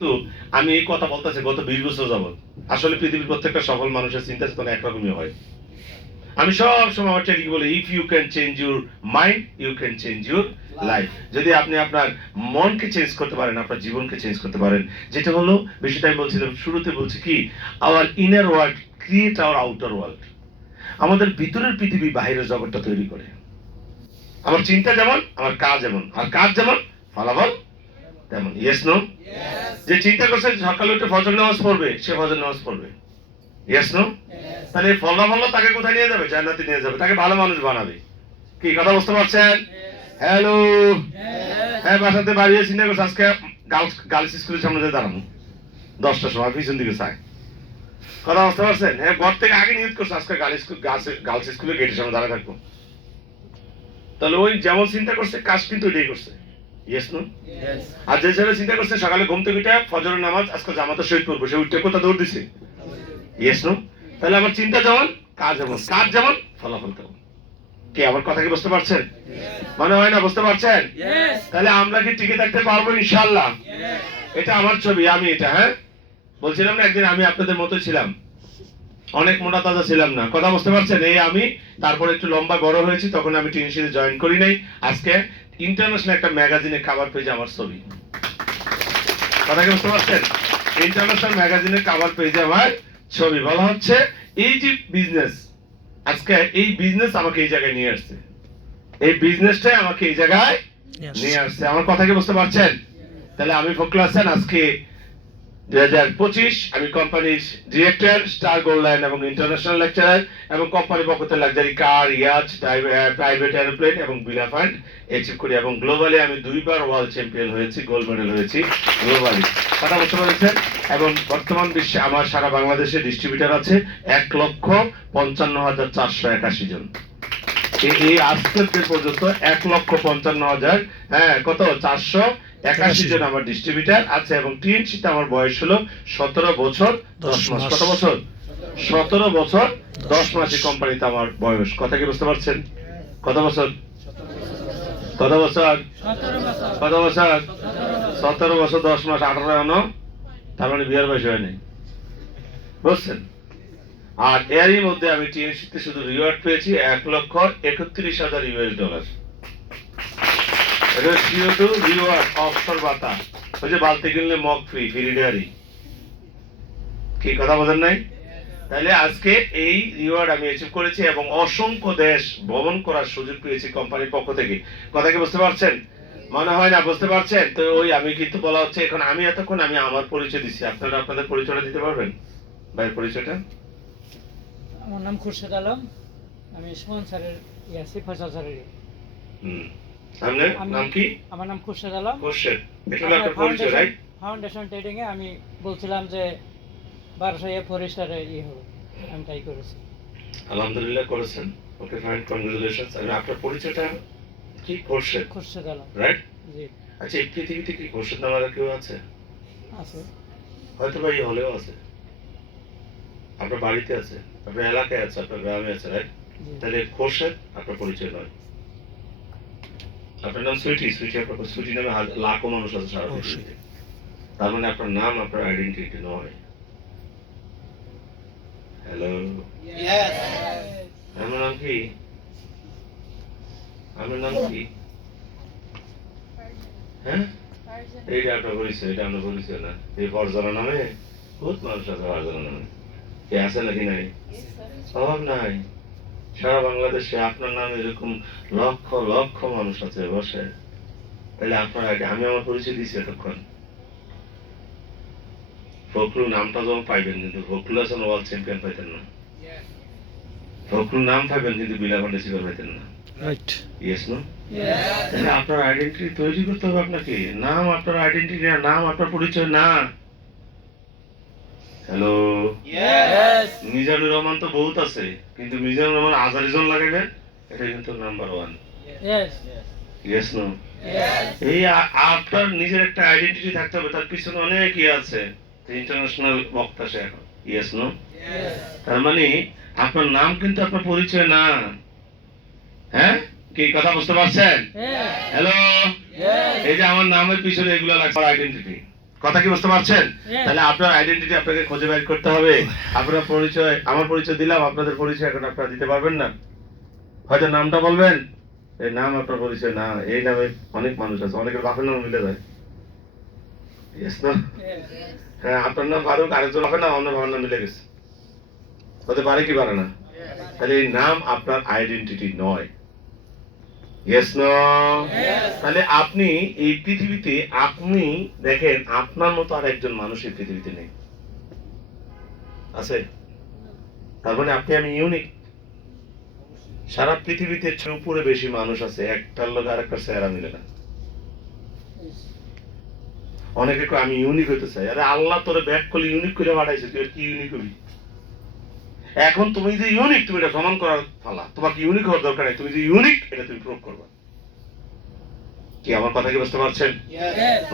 তো আমি এই কথা বলতেছি গত 20 বছর যাবত। আসলে পৃথিবীর প্রত্যেকটা সফল মানুষের চিন্তা চেতনা একরকমই হয়। আমি সব সময় আমার ট্রেনিং বলি, if you can change your mind you can change your life. যদি আপনি আপনার মনকে চেঞ্জ করতে পারেন, আপনার জীবনকে চেঞ্জ করতে পারেন, যেটা হলো বেশিটা আমি বলছিলাম শুরুতে বলছি কি, our inner world create our outer world. আমাদের ভিতরের পৃথিবী বাইরের জগৎটা তৈরি করে। আমার চিন্তা যেমন আমার কাজ যেমন, আর কাজ যেমন ফলাফল তেমন। Yes no? যে চিন্তা করছে সকালে উঠে ফজর নামাজ পড়বে, সে ফজর নামাজ পড়বে। Yes no? তাহলে ফলাফল তাকে কোথায় নিয়ে যাবে? জান্নাতে নিয়ে যাবে, তাকে ভালো মানুষ বানাবে। কি কথা বুঝতে পারছেন? হ্যালো, হ্যাঁ, বাসাতে বাড়িয়ে চিন্তা করছে আজকে গার্লস স্কুলের সামনে যে দাঁড়ানো 10টার সময় পিছন দিকে চায়। কথা বুঝতে পারছেন? হ্যাঁ, ঘর থেকে আগে নিয়ত করছে আজকে গার্লস স্কুলের গেটের সামনে দাঁড়া থাকবো। তাহলে ওই যেমন চিন্তা করছে কাজ কিন্তু এটাই করছে। Yes no? আর যে ছেলে চিন্তা করছে সকালে ঘুম থেকে উঠে ফজরের নামাজ আজকে জামাতে শহীদ করবো, সে উঠে কোথা দৌড় দিছে। Yes no? তাহলে আমার চিন্তা যেমন কাজ যেমন, কাজ যেমন ফলাফল তেমন। কি আমার কথা কি বুঝতে পারছেন? মনে হয় না বুঝতে পারছেন? তাহলে আমরা কি টিকে থাকতে পারবো ইনশাআল্লাহ? এটা আমার ছবি, আমি এটা, হ্যাঁ বলছিলাম না একদিন আমি আপনাদের মতো ছিলাম, অনেক মোটা তাজা ছিলাম না। কথা বুঝতে পারছেন? এই আমি তারপরে একটু লম্বা বড় হয়েছি, তখন আমি টিএনসিতে জয়েন করি নাই। আজকে ইন্টারন্যাশনাল একটা ম্যাগাজিনে কভার পেজে আমার ছবি। কথা কি বুঝতে পারছেন? ইন্টারন্যাশনাল ম্যাগাজিনের কভার পেজে আমার ছবি। বলা হচ্ছে এই যে বিজনেস, আজকে এই বিজনেস আমাকে এই জায়গায় নিয়ে আসছে, এই বিজনেসটাই আমাকে এই জায়গায় নিয়ে আসছে। আমার কথা কি বুঝতে পারছেন? তাহলে আমি ফখরুল হাসান, আজকে 2025 আমি কোম্পানির ডিরেক্টর, স্টার গোল্ড লাইন এবং ইন্টারন্যাশনাল লেকচারার, এবং কোম্পানির পক্ষ থেকে লাক্সারি কার, ইয়াচ, প্রাইভেট এরোপ্লেন এবং বিলা ফান্ড অ্যাচিভ করি। এবং গ্লোবালি আমি 2বার ওয়ার্ল্ড চ্যাম্পিয়ন হয়েছি, গোল্ড মেডেল হয়েছি গ্লোবালি। কথা বলতে পেরেছেন? এবং বর্তমান বিশ্বে আমার সারা বাংলাদেশে ডিস্ট্রিবিউটর আছে 1,55,481 জন। এই আজকের পর্যন্ত 1,55,000, হ্যাঁ কত 481 জন আমার ডিস্ট্রিবিউটর আছে। এবং টিএনসিতে আমার বয়স হলো 17 বছর 10 মাস। কত বছর? 17 বছর 10 মাস এই কোম্পানিতে আমার বয়স। কথা কি বুঝতে পারছেন? কত বছর? কত বছর? কত বছর? 17 বছর 10 মাস, 18 এখনো, তার মানে বিয়ার বয়স হয়নি। বুঝছেন? আর এরই মধ্যে আমি টিএনসিতে শুধু রিওয়ার্ড পেয়েছি $1,31,000। এটা CO2 রিওয়ার্ড, অফশোর ভাতা। ওই যে বালতি কিনলে মগ ফ্রি, ফ্রি ডেয়ারি। কি কথা বোঝেন নাই? তাহলে আজকে এই রিওয়ার্ড আমি অ্যাচিভ করেছি এবং অসংখ্য দেশ ভ্রমণ করার সুযোগ পেয়েছি কোম্পানির পক্ষ থেকে। কথা কি বুঝতে পারছেন? মনে হয় না বুঝতে পারছেন? তো ওই আমি কিন্তু বলা হচ্ছে এখন আমি এতক্ষণ আমি আমার পরিচয় দিচ্ছি, আপনারা আপনাদের পরিচয়টা দিতে পারবেন? ভাইয়ের পরিচয়টা? আমার নাম খুরশেদ আলম, আমি স্পন্সরের ইয়াসি ফয়সাল স্যারের। আপনার নাম কি? আমার নাম খুরশেদ আলম। খুরশেদ, এটা হলো আপনার পরিচয়, রাইট? ফাউন্ডেশন ট্রেডিং এ আমি বলছিলাম যে 1200 ফরেস্টারে হবে, আমি তাই করেছি। আলহামদুলিল্লাহ করেছেন। Okay fine, congratulations. আর আপনার পরিচয়টা কি? খুরশেদ। খুরশেদ আলম, রাইট? জি। আচ্ছা, এই পৃথিবীতে কি খুরশেদ নামের আর কেউ আছে? আছে, হয়তো বা এই হলেও আছে, আপনার বাড়িতে আছে, আপনার এলাকায় আছে, আপনার গ্রামে আছে, রাইট? তাহলে খুরশেদ আপনার পরিচয় নয়। আপনার নাম সুইটি, সুইটি আপনার সুইটি নামে লাখো মানুষ আছে সারা পৃথিবীতে। তার মানে আপনার নাম আপনার আইডেন্টিটি নয়। হ্যালো, আমার নাম কি? আমার নাম কি? হ্যাঁ, এইটা আপনার পরিচয়, এটা আপনার পরিচয় না। এই ফরজানা নামে বহুত মানুষ আছে, ফরজানা নামে। কে আছে নাকি নাই? অভাব নাই। সারা বাংলাদেশে আপনার নামে এরকম লক্ষ লক্ষ মানুষ আছে বসে। তাহলে আপনার আগে আমি আমার পরিচয় দিচ্ছি এতক্ষণ। ফখরুল নামটা যখন পাইবেন, কিন্তু ফখরুল হাসান ওয়ার্ল্ড চ্যাম্পিয়ন পাইতেন না। ফখরুল নাম পাইবেন কিন্তু বিলা ফান্ডে শিকার পাইতেন না। রাইট? Yes no? তাহলে আপনার আইডেন্টিটি তৈরি করতে হবে আপনাকে। নাম আপনার আইডেন্টিটি না, নাম আপনার পরিচয় না। হ্যালো, মিজানুর রহমান তো বহুত আছে, কিন্তু মিজানুর রহমান আজারি জন লাগাইবেন, এটা কিন্তু নাম্বার 1। Yes no? এই আপনার নিজের একটা আইডেন্টিটি থাকতে হবে, তার পিছনে অনেক ইয়ে আছে। ইন্টারন্যাশনাল বক্তা সে এখন। Yes no? তার মানে আপনার নাম কিন্তু আপনার পরিচয় না। হ্যাঁ, কি কথা বুঝতে পারছেন? হ্যালো, এই যে আমার নামের পিছনে এগুলো লাগবে আইডেন্টিটি। কথা কি বুঝতে পারছেন? Yes. তাহলে আপনার আইডেন্টিটি আপনাকে খুঁজে বের করতে হবে। আপনার পরিচয়, আমার পরিচয় দিলাম, আপনাদের পরিচয় এখন আপনারা দিতে পারবেন না। হয়তো নামটা বলবেন, এই নাম আপনার পরিচয় না, এই নামে অনেক মানুষ আছে, অনেকের বাপের নাম মিলে যায়। Yes, না? হ্যাঁ, আপনার নাম ফারুক, আরেকজন বাপের নাম, অন্য বাবার নাম মিলে গেছে। হতে পারে কি পারে না? তাহলে এই নাম আপনার আইডেন্টিটি নয়। Yes, no? তাহলে আপনি এই পৃথিবীতে, আপনি দেখেন আপনার মতো আর একজন মানুষ এই পৃথিবীতে নেই, আছে? তার মানে আপনি, আমি ইউনিক। সারা পৃথিবীতে উপরে বেশি মানুষ আছে, একটার লোক আর একটা চেহারা মিলে না। অনেকে কয় আমি ইউনিক হইতে চাই। আরে আল্লাহ তোরে ব্যাক করলে ইউনিক করে পাঠাইছে, তুই আর কি ইউনিক হবি? এখন তুমি যে ইউনিক, তুমি এটা প্রমাণ করার ফালা। তোমাকে ইউনিক হওয়ার দরকার নেই, তুমি যে ইউনিক এটা তুমি প্রুভ করবা। কি আমার কথা কি বুঝতে পারছেন?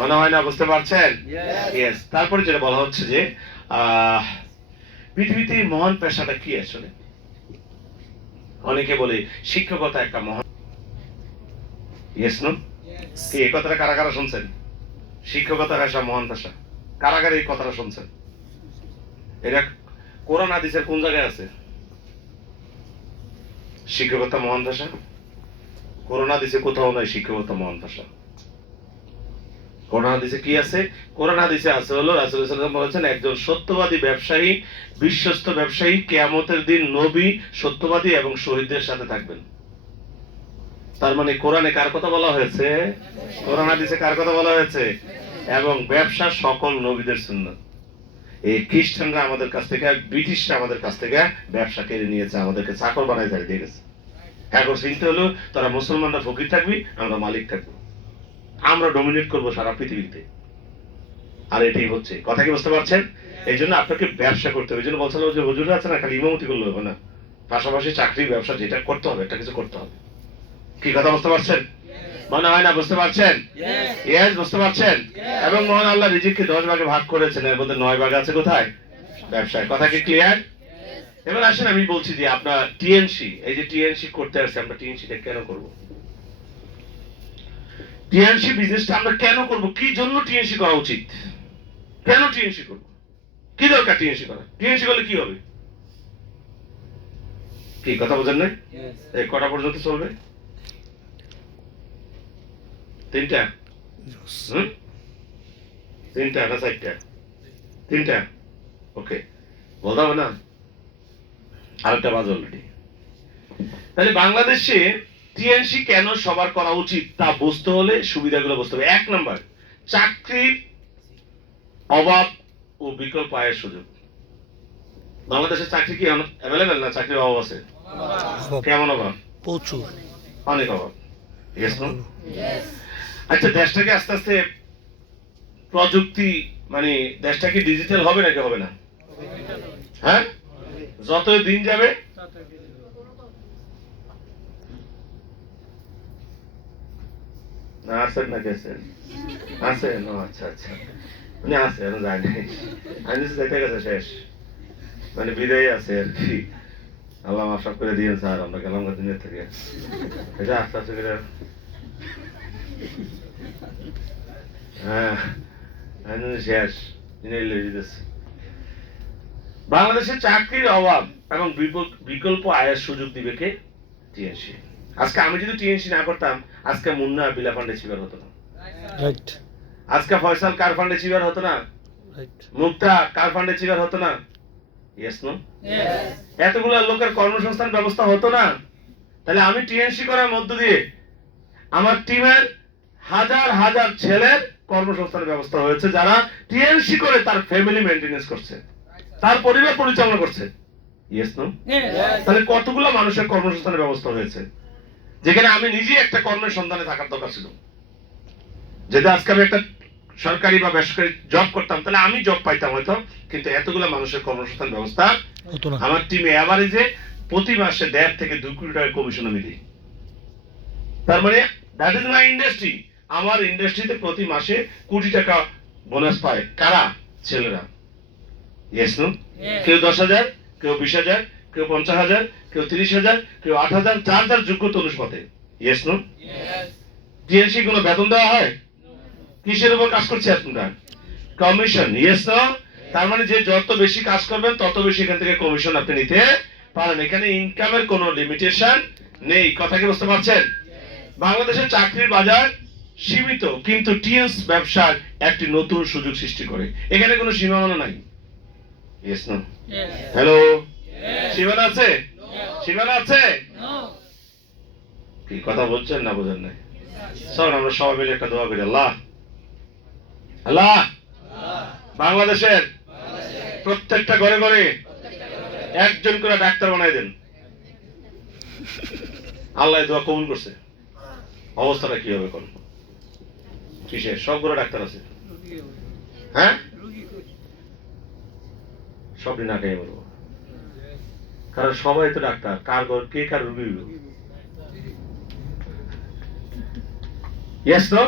মনে হয় না বুঝতে পারছেন? ইয়েস। তারপরে যেটা বলা হচ্ছে যে পৃথিবীতে মহান পেশাটা কি আসলে? অনেকে বলে শিক্ষকতা একটা মহান। Yes, no? কি এই কথাটা কারা কারা শুনছেন? শিক্ষকতা পেশা মহান পেশা। কারা কারা এই কথাটা শুনছেন? এটা কোরআন হাদিসের কোন জায়গায় আছে শিক্ষকতা মহান পেশা? কোরআন হাদিসে কোথাও নাই শিক্ষকতা মহান পেশা। কোরআন হাদিসে কি আছে? কোরআন হাদিসে আছে হলো রাসূল সাল্লাল্লাহু আলাইহি ওয়াসাল্লাম বলেছেন, একজন সত্যবাদী ব্যবসায়ী, বিশ্বস্ত ব্যবসায়ী কিয়ামতের দিন নবী, সত্যবাদী এবং শহীদদের সাথে থাকবেন। তার মানে কোরআনে কার কথা বলা হয়েছে? কোরআন হাদিসে কার কথা বলা হয়েছে? এবং ব্যবসা সকল নবীদের সুন্নাত। এই খ্রিস্টানরা আমাদের কাছ থেকে, ব্রিটিশরা আমাদের কাছ থেকে ব্যবসা কেড়ে নিয়েছে, আমাদেরকে চাকর বানায় ঝাড়ি দিয়ে গেছে। এখন চিন্তা হলো তারা মুসলমানরা ফকির থাকবি, আমরা মালিক থাকবো, আমরা ডমিনেট করবো সারা পৃথিবীতে। আর এটাই হচ্ছে। কথা কি বুঝতে পারছেন? এই জন্য আপনাকে ব্যবসা করতে হবে। এই জন্য বলছিলাম যে হুজুরা আছে না, খালি ইমামতি করলে হবে না, পাশাপাশি চাকরি ব্যবসা যেটা করতে হবে, একটা কিছু করতে হবে। কি কথা বুঝতে পারছেন? মনে হয় না বুঝতে পারছেন? ইয়েস, বুঝতে পারছেন? এবং মহান আল্লাহ রিজিককে 10 ভাগে ভাগ করেছেন, এর মধ্যে 9 ভাগ আছে কোথায়? ব্যবসায়। কথা কি ক্লিয়ার? এবার আসেন আমি বলছি যে আপনার টিএনসি, এই যে টিএনসি করতে আসছে, আমরা টিএনসিটা কেন করব? টিএনসি বিজনেসটা আমরা কেন করব? কি জন্য টিএনসি করা উচিত? কেন টিএনসি করব? কি দরকার টিএনসি করা? টিএনসি করলে কি হবে? কি কথা বোঝেন না? এই কটা পর্যন্ত চলবে? 3টা? হুম? 3টা না 4টা? 3টা? ওকে, বলতে হবে না? আরেকটা বাজ অলরেডি। তাহলে বাংলাদেশে টিএনসি কেন সবার করা উচিত তা বুঝতে হলে সুবিধাগুলো বুঝতে হবে। 1 নাম্বার, চাকরির অভাব ও বিকল্প আয়ের সুযোগ। বাংলাদেশে চাকরি কি অ্যাভেলেবেল না? চাকরির অভাব আছে? কেমন অভাব? প্রচুর, অনেক অভাব। Yes, no? আচ্ছা, দেশটাকে আস্তে আস্তে প্রযুক্তি, মানে দেশটা কি ডিজিটাল হবে নাকি হবে না? হ্যাঁ, যত দিন যাবে না। আছেন নাকি? আছেন? আছেন? ও আচ্ছা আচ্ছা, উনি আছে, আমি জানি। আমি নিচে যেতে গেছে শেষ, মানে বিদায় আছে আর কি। আল্লাহ মাফ করে দিয়েন স্যার, আমরা গেলাম দিনের থেকে। এটা আস্তে আস্তে করে, হ্যাঁ শেষ। বাংলাদেশে চাকরির অভাব এবং বিকল্প আয়ের সুযোগ দিবে কে? টিএনসি। আজকে আমি যদি টিএনসি না করতাম, আজকে মুন্না বিলা ফান্ডে চিবার হতো না, রাইট আজকে ফয়সাল কার ফান্ডে চিবার হতো না, রাইট, মুক্তা কার ফান্ডে চিবার হতো না। Yes, no? এতগুলো লোকের কর্মসংস্থান ব্যবস্থা হতো না। তাহলে আমি টিএনসি করার মধ্য দিয়ে আমার টিমের হাজার হাজার ছেলের কর্মসংস্থানের ব্যবস্থা হয়েছে, যারা টিএনসি করে তার ফ্যামিলি মেইনটেনেন্স করছে, তার পরিবার পরিচালনা করছে। Yes, no? তাহলে কতগুলো মানুষের কর্মসংস্থানের ব্যবস্থা হয়েছে, যেখানে আমি নিজে একটা কর্মের সন্ধানে থাকার দরকার ছিল। যদি আজকে আমি একটা সরকারি বা বেসরকারি জব করতাম, তাহলে আমি জব পাইতাম হয়তো, কিন্তু এতগুলো মানুষের কর্মসংস্থান ব্যবস্থা হতো না। আমার টিমে এভারেজে প্রতি মাসে 1.5 থেকে 2 কোটি টাকা কমিশন আমি দিই। তার মানে দ্যাট ইজ মাই ইন্ডাস্ট্রি। আমার ইন্ডাস্ট্রিতে প্রতি মাসে কোটি টাকা বোনাস পায় কারা? ছেলেরা। Yes, no? কেউ 10,000, কেউ 20,000, কেউ 50,000, কেউ 30,000, কেউ 8,000, যার যার যোগ্যতা অনুপাতে। Yes, no? টিএনসি কোনো বেতন দেওয়া হয়? কিসের উপর কাজ করছে আপনারা? Commission, yes no? তার মানে যে যত বেশি কাজ করবেন তত বেশি এখান থেকে কমিশন আপনি নিতে পারেন। এখানে ইনকামের কোনো লিমিটেশন নেই। কথা কি বুঝতে পারছেন? বাংলাদেশের চাকরির বাজার সীমিত, কিন্তু টিএস ব্যবসার একটি নতুন সুযোগ সৃষ্টি করে। এখানে কোনো সীমানা নাই। Yes no? হ্যালো, সীমানা আছে? সীমানা আছে? কি কথা বলছেন না বোঝেন নাই? চলুন আমরা সবাই মিলে একটা দোয়া করি। আল্লাহ, আল্লাহ বাংলাদেশের প্রত্যেকটা ঘরে ঘরে একজন করে ডাক্তার বানাই দেন। আল্লাহ এই দোয়া কবুল করছে। অবস্থাটা কি হবে কোন? কিসের? সবগুলো ডাক্তার আছে, হ্যাঁ? সব না খেয়ে বলবো, কারণ সবাই তো ডাক্তার। কার ঘর কে কার রুগী? Yes no?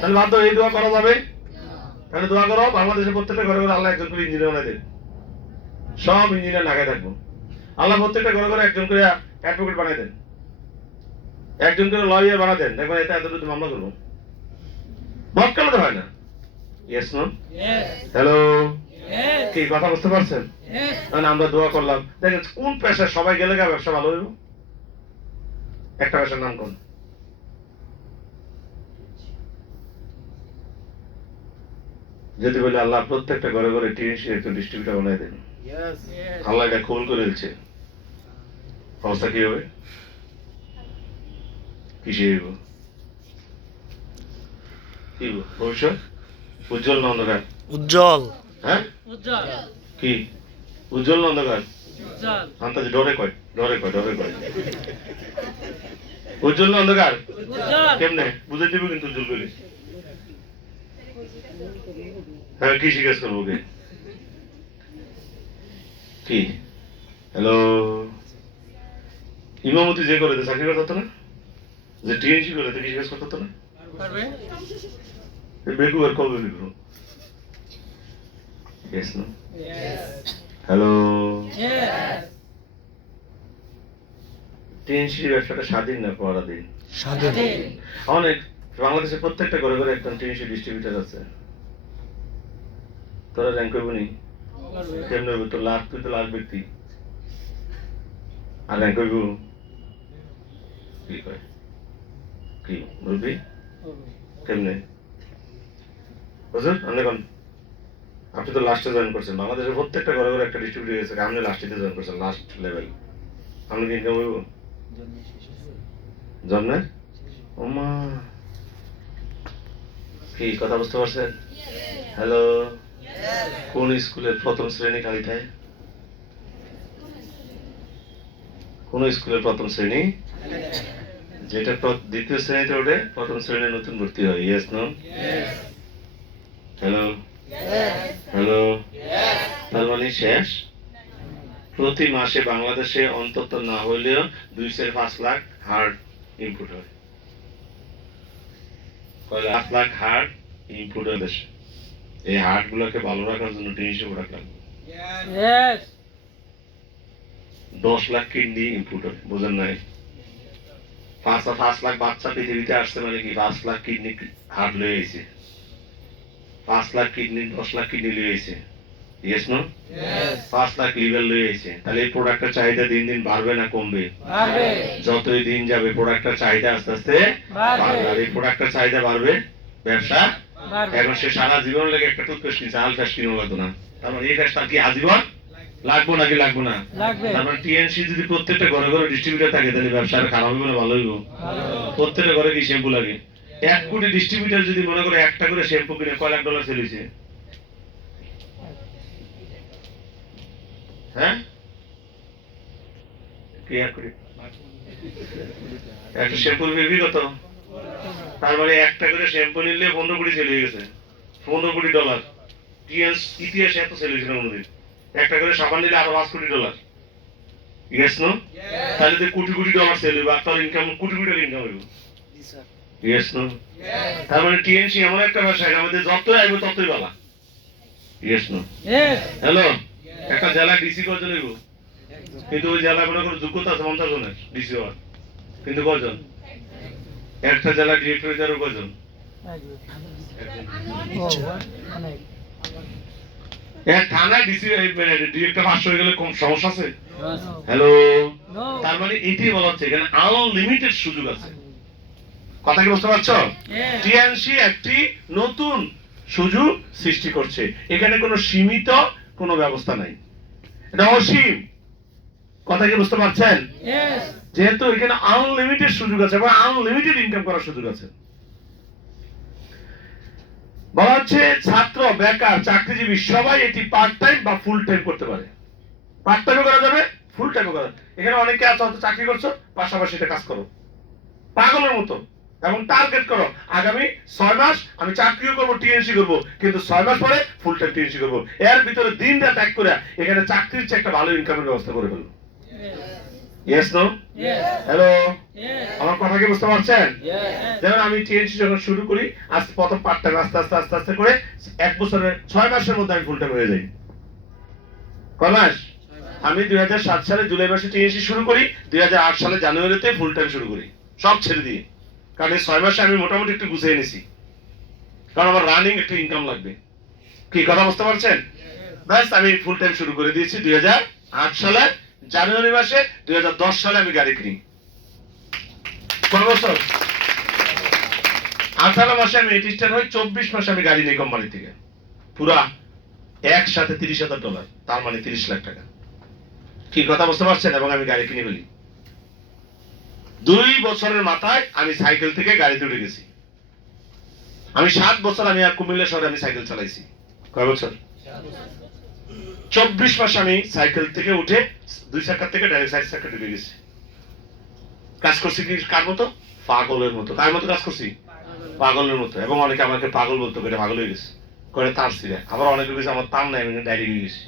তাহলে বাধ্য এই দোয়া করা যাবে। তাহলে দোয়া করো বাংলাদেশের প্রত্যেকটা ঘরে ঘরে আল্লাহ একজন করে ইঞ্জিনিয়ার বানাই দেন। সব ইঞ্জিনিয়ার নাগায় থাকবো। আল্লাহ প্রত্যেকটা ঘরে ঘরে একজন করে অ্যাডভোকেট বানাই দেন, একজন করে লয়ার বানা দেন। দেখবেন এটা এতটুকু মামলা করবো, মক্কালে তো হয় না। Yes no? হ্যালো, কি কথা বুঝতে পারছেন? মানে আমরা দোয়া করলাম। দেখেন কোন পেশায় সবাই গেলে গা ব্যবসা ভালো হইব? একটা পেশার নাম কোন? যদি বলে আল্লাহ প্রত্যেকটা ঘরে ঘরে টিএনসি একজন ডিস্ট্রিবিউটর বানাই দেন, আল্লাহ এটা কবুল করে দিচ্ছে, অবস্থা কি হবে? কিসে হইব? কি ভবিষ্যৎ উজ্জ্বল না অন্ধকার? উজ্জ্বল। হ্যাঁ, কি উজ্জ্বল না অন্ধকার? আন্তাজে ডরে কয়, ডরে কয়, ডরে কয়। উজ্জ্বল না অন্ধকার? কেমনে বুঝে দিবে? কিন্তু উজ্জ্বল করে হ্যাঁ, কি জিজ্ঞেস করবো কে? কি? হ্যালো, ইমামতি যে করে চাকরি করতে হতো না, যে টিএনসি করে কি জিজ্ঞেস করতে হতো না? বেকু আর কবে বেকু? Yes no? হ্যালো, টিএনসি ব্যবসাটা স্বাধীন না পরাধীন? স্বাধীন। অনেক বাংলাদেশের প্রত্যেকটা ঘরে ঘরে একজন টিএনসি ডিস্ট্রিবিউটর আছে। তোরা র্যাঙ্ক করবো নি? কেমনে হবে? তো লাখ, তুই তো লাখ ব্যক্তি, আর র্যাঙ্ক করবো কি কয়? কি বলবি? কেমনে বুঝুন? আপনি তো লাস্টে জয়েন করছেন। বাংলাদেশের প্রত্যেকটা ঘরে ঘরে একটা ডিস্ট্রিবিউটর গেছে, আপনি লাস্টে জয়েন করছেন, লাস্ট লেভেল। আপনি কি ইনকাম হইব? জন্মের ওমা, কি কথা বুঝতে পারছেন? হ্যালো, কোন স্কুলের প্রথম শ্রেণী খালি থাকে? কোন স্কুলের প্রথম শ্রেণী? যেটা দ্বিতীয় শ্রেণীতে ওঠে প্রথম শ্রেণীর নতুন ভর্তি হয়। Yes no? হ্যালো, হ্যালো, তার মানে শেষ। প্রতি মাসে বাংলাদেশে অন্তত না হলেও 2 থেকে 5 লাখ হার্ট ইনপুট হয়। 5 লাখ হার্ট ইনপুট হয় দেশে। এই হার্ট গুলোকে ভালো রাখার জন্য টিএনসি প্রোডাক্ট লাগবে। 10 লাখ কিডনি ইনপুট হয়, বুঝেন নাই? 5 লাখ বাচ্চা পৃথিবীতে আসছে, মানে কি 5 লাখ কিডনি হার্ট লয়ে আইছে, 5 লাখ কিডনি, 10 লাখ কিডনি লয়ে আইছে। Yes no? 5 লাখ লিভার লয়ে আইছে। তাহলে এই প্রোডাক্টের চাহিদা দিন দিন বাড়বে না কমবে? যতই দিন যাবে প্রোডাক্টের চাহিদা আস্তে আস্তে বাড়বে। আর এই প্রোডাক্টের চাহিদা বাড়বে, ব্যবসা। এখন সে সারা জীবন লাগে একটা টুথপেস্ট কিনছে, আলফ্যাস কিনে লাগতো না। তার মানে এই ফ্যাসটা কি আজীবন লাগবো নাকি লাগবো না? তার মানে টিএনসি যদি প্রত্যেকটা ঘরে ঘরে ডিস্ট্রিবিউটর থাকে, তাহলে ব্যবসাটা খারাপ হইব না ভালো হইব? প্রত্যেকটা ঘরে কি শ্যাম্পু লাগে? 1 কোটি ডিস্ট্রিবিউটর যদি মনে করে একটা করে শ্যাম্পু কিনে কয় লাখ ডলার সেল হইছে? হ্যাঁ, কি 1 কোটি? একটা শ্যাম্পুর বিক্রি কত? তার মানে একটা করে শ্যাম্পু নিলে 15 কোটি সেল হয়ে গেছে। 15 কোটি ডলার টিএনস ইতিহাসে এত সেল হয়েছে না কোনোদিন। একটা করে সাবান নিলে আরো 5 কোটি ডলার। Yes no? তাহলে তো কোটি কোটি ডলার সেল হইব, আর তার ইনকাম কোটি কোটি ইনকাম হইব। Yes no? তার মানে টিএনসি এমন একটা ব্যবসা, এর মধ্যে যতই আইব ততই ভালো। Yes no? হ্যালো, একটা জেলা ডিসি কয়জন হইব? কিন্তু ওই জেলা মনে করো যোগ্যতা আছে 50 জনের ডিসি হওয়ার, কিন্তু কয়জন? একটা জেলা ডিরেক্টর কয়জন? থানা ডিসি ডিরেক্টর পাস হয়ে গেলে কোন সমস্যা আছে? No. Hello, No. তার মানে এটাই বলা হচ্ছে এখানে আনলিমিটেড সুযোগ আছে। কথা কি বুঝতে পারছো? Yes. টিএনসি একটি নতুন সুযোগ সৃষ্টি করছে। এখানে কোনো সীমিত কোনো ব্যবস্থা নাই, এটা অসীম। কথা কি বুঝতে পারছেন? Yes. যেহেতু এখানে আনলিমিটেড সুযোগ আছে এবং আনলিমিটেড ইনকাম করার সুযোগ আছে। বলা হচ্ছে ছাত্র, বেকার, চাকরিজীবী সবাই এটি পার্ট টাইম বা ফুল টাইম করতে পারে। পার্ট টাইমও করা যাবে, ফুল টাইমও করা যাবে। এখানে অনেকে আছে হয়তো চাকরি করছো, পাশাপাশি এটা কাজ করো পাগলের মতো, এবং টার্গেট করো আগামী 6 মাস আমি চাকরিও করবো, টিএনসি করবো, কিন্তু 6 মাস পরে ফুল টাইম টিএনসি করবো। এর ভিতরে দিন রাত এক করে এখানে চাকরির চেয়ে একটা ভালো ইনকামের ব্যবস্থা করে ফেলবো। Yes no? Yes. Hello, Yes. আমার কথা কি বুঝতে পারছেন? Yes. যেমন আমি টিএনসি যখন শুরু করি, আস্তে প্রথম পার্ট টাইম আস্তে আস্তে আস্তে আস্তে করে 1 বছরের 6 মাসের মধ্যে আমি ফুল টাইম হয়ে যাই। কয় মাস? আমি 2007 সালে জুলাই মাসে টিএনসি শুরু করি, 2008 সালে জানুয়ারিতে ফুল টাইম শুরু করি, সব ছেড়ে দিয়ে। কারণ এই 6 মাসে আমি মোটামুটি একটু গুছিয়ে নিছি, কারণ আমার রানিং একটা ইনকাম লাগবে। কি কথা বুঝতে পারছেন? ব্যাস আমি ফুল টাইম শুরু করে দিয়েছি 2008 সালে জানুয়ারি মাসে। 2010 সালে আমি গাড়ি কিনি। কত বছর? 18 মাসে আমি রেজিস্টার হই, 24 মাসে আমি গাড়ি নিই কোম্পানি থেকে, পুরা একসাথে $30,000, তার মানে 30 লাখ টাকা। কি কথা বুঝতে পারছেন? এবং আমি গাড়ি কিনে ফেলি। 2 বছরের মাথায় আমি সাইকেল থেকে গাড়িতে উঠে গেছি। আমি 7 বছর আমি কুমিল্লা শহরে আমি সাইকেল চালাইছি। কয় বছর? 24 মাস আমি সাইকেল থেকে উঠে 2 চাকা থেকে ডাইরেক্ট 4 চাকা ঢুকে গেছি। কাজ করছি কি কার মতো? পাগলের মতো। কার মতো কাজ করছি? পাগলের মতো। এবং অনেকে আমাকে পাগল বলতো, এটা পাগল হয়ে গেছে করে তার ছিঁড়ে। আবার অনেকে গেছে আমার তার নাই, আমি ডাইরেক্ট হয়ে গেছি।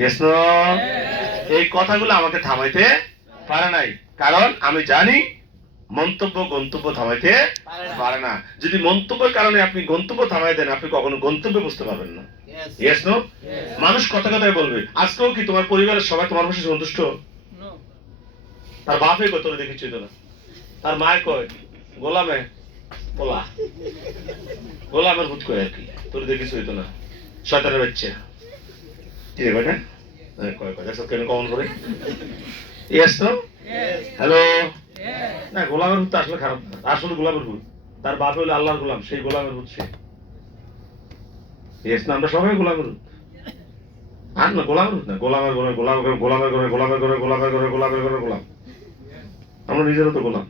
Yes, no? এই কথাগুলো আমাকে থামাইতে পারে নাই, কারণ আমি জানি মন্তব্য গন্তব্য থামাইতে পারে না। যদি মন্তব্যের কারণে আপনি গন্তব্য থামাই দেন, আপনি কখনো গন্তব্য বুঝতে পারবেন না। Yes, no? মানুষ কথা কথায় বলবে। আজকেও কি তোমার পরিবারের সবাই তোমার পাশে সন্তুষ্ট? No. তার বাপে কত দেখেছি তো না, তার মায় কয় গোলামে বলা, গোলামের ভূত কয় আর কি, তোর দেখিস হইতো না, শয়তানের বাচ্চা। কি রে বেটা? কয় কয় দেখো কেন কমন করে? Yes, no? Yes. Hello, Yes. না গোলামের ভূত আসলে খারাপ না, আসলে গোলামের ভূত। তার বাপ হইলো আল্লাহর গোলাম, সেই গোলামের ভূত সে। Yes, না? আমরা সবাই গোলামের ভূত। আর না গোলামের ভূত না, গোলামের ঘরে গোলামের ঘরে গোলামের ঘরে গোলামের ঘরে গোলামের ঘরে গোলামের ঘরে গোলাম। আমরা নিজেরও তো গোলাম।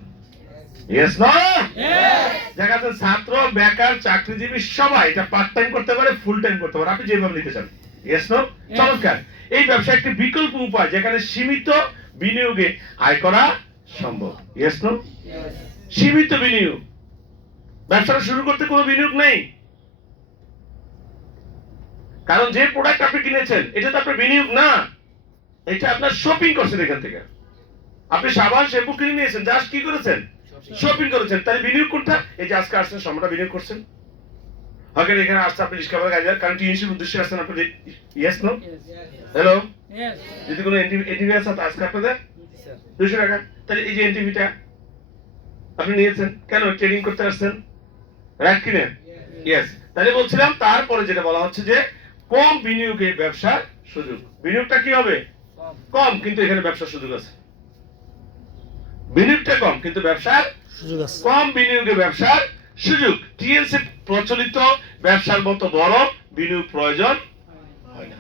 Yes, no? Yes. দেখা যাচ্ছে ছাত্র, বেকার, চাকরিজীবী সবাই এটা পার্ট টাইম করতে পারে, ফুল টাইম করতে পারে, আপনি যেভাবে নিতে চান। Yes, no? চমৎকার। এই ব্যবসা একটি বিকল্প উপায় যেখানে সীমিত বিনিয়োগে আয় করা সম্ভব। Yes, no? Yes. সীমিত বিনিয়োগ। ব্যবসাটা শুরু করতে কোনো বিনিয়োগ নেই, কারণ যে প্রোডাক্ট আপনি কিনেছেন এটা তো আপনার বিনিয়োগ না, এটা আপনার শপিং করছেন। এখান থেকে আপনি সাবান শ্যাম্পু কিনে নিয়েছেন, জাস্ট কি করেছেন? শপিং করেছেন। তাহলে বিনিয়োগ কোনটা? এই যে আজকে আসছেন, সময়টা বিনিয়োগ করছেন। হয়তো এখানে আসতে আপনি রিস্কা করে গাড়ি, কারণ টিএনসির উদ্দেশ্যে আসছেন আপনি। Yes, no? Yes. Hello, Yes. যদি কোনো এনটিভি আছে তো আজকে আপনাদের 200 টাকা। তাহলে এই যে এনটিভিটা আপনি নিয়েছেন কেন? ট্রেডিং করতে আসছেন, রাইট কিনে? ইয়েস। তাহলে বলছিলাম তারপরে যেটা বলা হচ্ছে যে কম বিনিয়োগে ব্যবসার সুযোগ। বিনিয়োগটা কি হবে? কম, কিন্তু এখানে ব্যবসার সুযোগ আছে। বিনিয়োগটা কম কিন্তু ব্যবসার সুযোগ আছে। কম বিনিয়োগে ব্যবসার সুযোগ। টিএনসি প্রচলিত ব্যবসার মতো বড় বিনিয়োগ প্রয়োজন হয় না।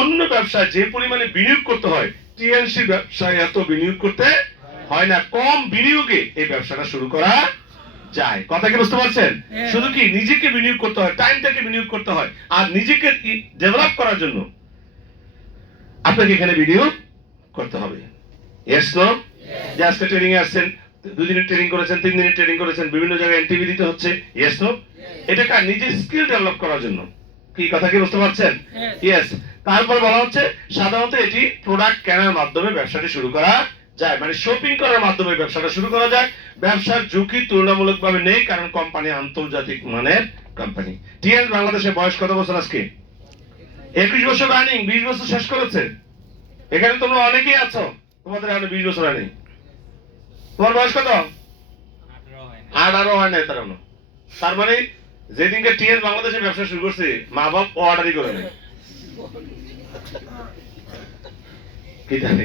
অন্য ব্যবসায় যে পরিমাণে বিনিয়োগ করতে হয়, টিএনসি ব্যবসায় এত বিনিয়োগ করতে হয় না। কম বিনিয়োগে এই ব্যবসাটা শুরু করা যায়। কথা কি বুঝতে পারছেন? শুধু কি নিজেকে বিনিয়োগ করতে হয়, টাইমটাকে বিনিয়োগ করতে হয়, আর নিজেকে ডেভেলপ করার জন্য আপনাকে এখানে বিনিয়োগ করতে হবে। Yes, no? যে আজকে ট্রেনিং এ আসছেন, 2 দিনের ট্রেনিং করেছেন, 3 দিনের ট্রেনিং করেছেন, বিভিন্ন জায়গায় এনটিভি দিতে হচ্ছে। Yes, no? এটা কার? নিজের স্কিল ডেভেলপ করার জন্য। কি কথা কি বুঝতে পারছেন? ইয়েস। তারপর বলা হচ্ছে সাধারণত এটি প্রোডাক্ট কেনার মাধ্যমে ব্যবসাটি শুরু করা যায়, মানে শপিং করার মাধ্যমে ব্যবসাটা শুরু করা যায়। ব্যবসার ঝুঁকি তুলনামূলকভাবে নেই, কারণ কোম্পানি আন্তর্জাতিক মানের কোম্পানি। টিএন বাংলাদেশের বয়স কত বছর আজকে? 21 বছর রানিং, 20 বছর শেষ করেছে। এখানে তোমরা অনেকেই আছো, তোমাদের এখনো 20 বছর রানিং। তোমার বয়স কত? 18 হয় না তার মানে যেদিনকে টিএস বাংলাদেশে ব্যবসা শুরু করছে মা বাপ অর্ডারই করে নেয় কি জানি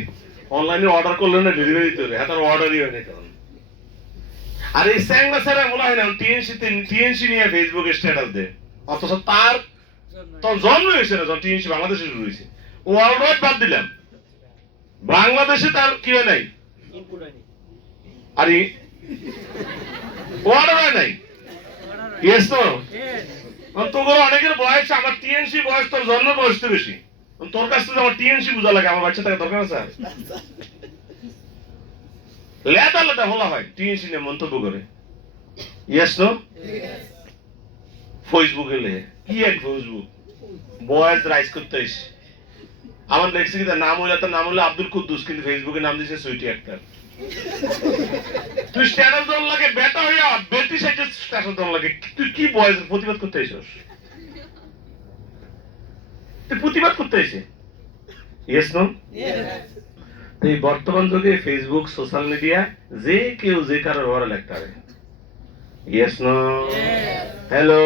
অনলাইনে অর্ডার করলে না ডেলিভারি দিতে হবে হ্যাঁ তার অর্ডারই হয় না কারণ আর এই স্যাংলা স্যারা বলা হয় না টিএনসি নিয়ে ফেসবুকে স্ট্যাটাস দেয় অথচ তার তখন জন্ম হয়েছে না যখন টিএনসি বাংলাদেশে শুরু হয়েছে ওয়ার্ল্ড ওয়াইড বাদ দিলাম বাংলাদেশে তার কি হয় নাই আরে ওয়ার্ল্ড হয় নাই ইয়েস তো তোর অনেকের বয়স আমার টিএনসি বয়স তোর জন্ম বয়স তো বেশি তোর কাছ থেকে আমার টিএনসি বোঝা লাগে আমার বাচ্চা থাকা দরকার আছে লেদা লেদা বলা হয় টিএনসি নিয়ে মন্তব্য করে ইয়েস নো ফেসবুকে লে কি এক ফেসবুক বয়েজ রাইজ করতে এসে আমার লেখছে কি তার নাম হইলো আব্দুল কুদ্দুস কিন্তু ফেসবুকে নাম দিয়েছে সুইটি আক্তার তুই স্ট্যাটাস দেওয়ার লাগে বেটা হইয়া বেটি সাইজে স্ট্যাটাস দেওয়ার লাগে তুই কি বয়েজ প্রতিবাদ করতে এসেছিস তুই প্রতিবাদ করতে এসে ইয়েস নো এই বর্তমান যুগে ফেসবুক সোশ্যাল মিডিয়া যে কেউ যে কারো ব্যবহার লিখতে পারে ইয়েস নো হ্যালো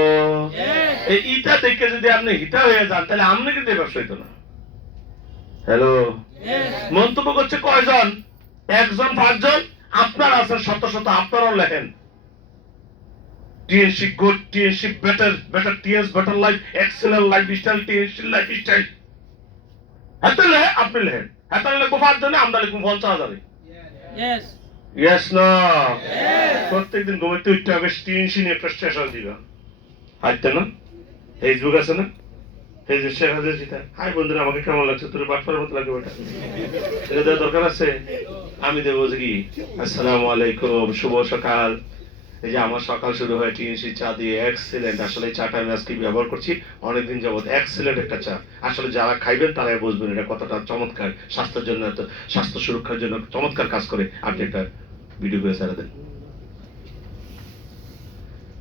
এই ইটা দেখে যদি আপনি হিতা হয়ে যান তাহলে আপনি কিন্তু ব্যবসা হইতো না হ্যালো মন্তব্য করছে কয়জন একজন পাঁচজন আপনার আছেন শত শত আপনারাও লেখেন TNC good TNC better TS better life excellent life style TNC life style হাতে লে আপনি লেখেন হাতে লিখবো 5 জনে আমরা লিখবো 50,000 ইয়েস না প্রত্যেকদিন ঘুমাইতে উঠতে হবে টিএনসি নিয়ে একটা স্টেশন দিবা হাইতে না ফেসবুক আছে না ফেসবুক শেয়ার হাজার যেটা হাই বন্ধুরা আমাকে কেমন লাগছে তোর বাটপার মতো লাগে ওটা এটা দেওয়ার দরকার আছে আমি দেবো যে কি আসসালামু আলাইকুম শুভ সকাল এই যে আমার সকাল শুরু হয় টিএনসি চা দিয়ে এক্সেলেন্ট আসলে এই চাটা আমি আজকে ব্যবহার করছি অনেকদিন যাবত এক্সেলেন্ট একটা চা আসলে যারা খাইবেন তারাই বুঝবেন এটা কতটা চমৎকার স্বাস্থ্যের জন্য স্বাস্থ্য সুরক্ষার জন্য চমৎকার কাজ করে আপনি একটা ভিডিও করে ছেড়ে দেন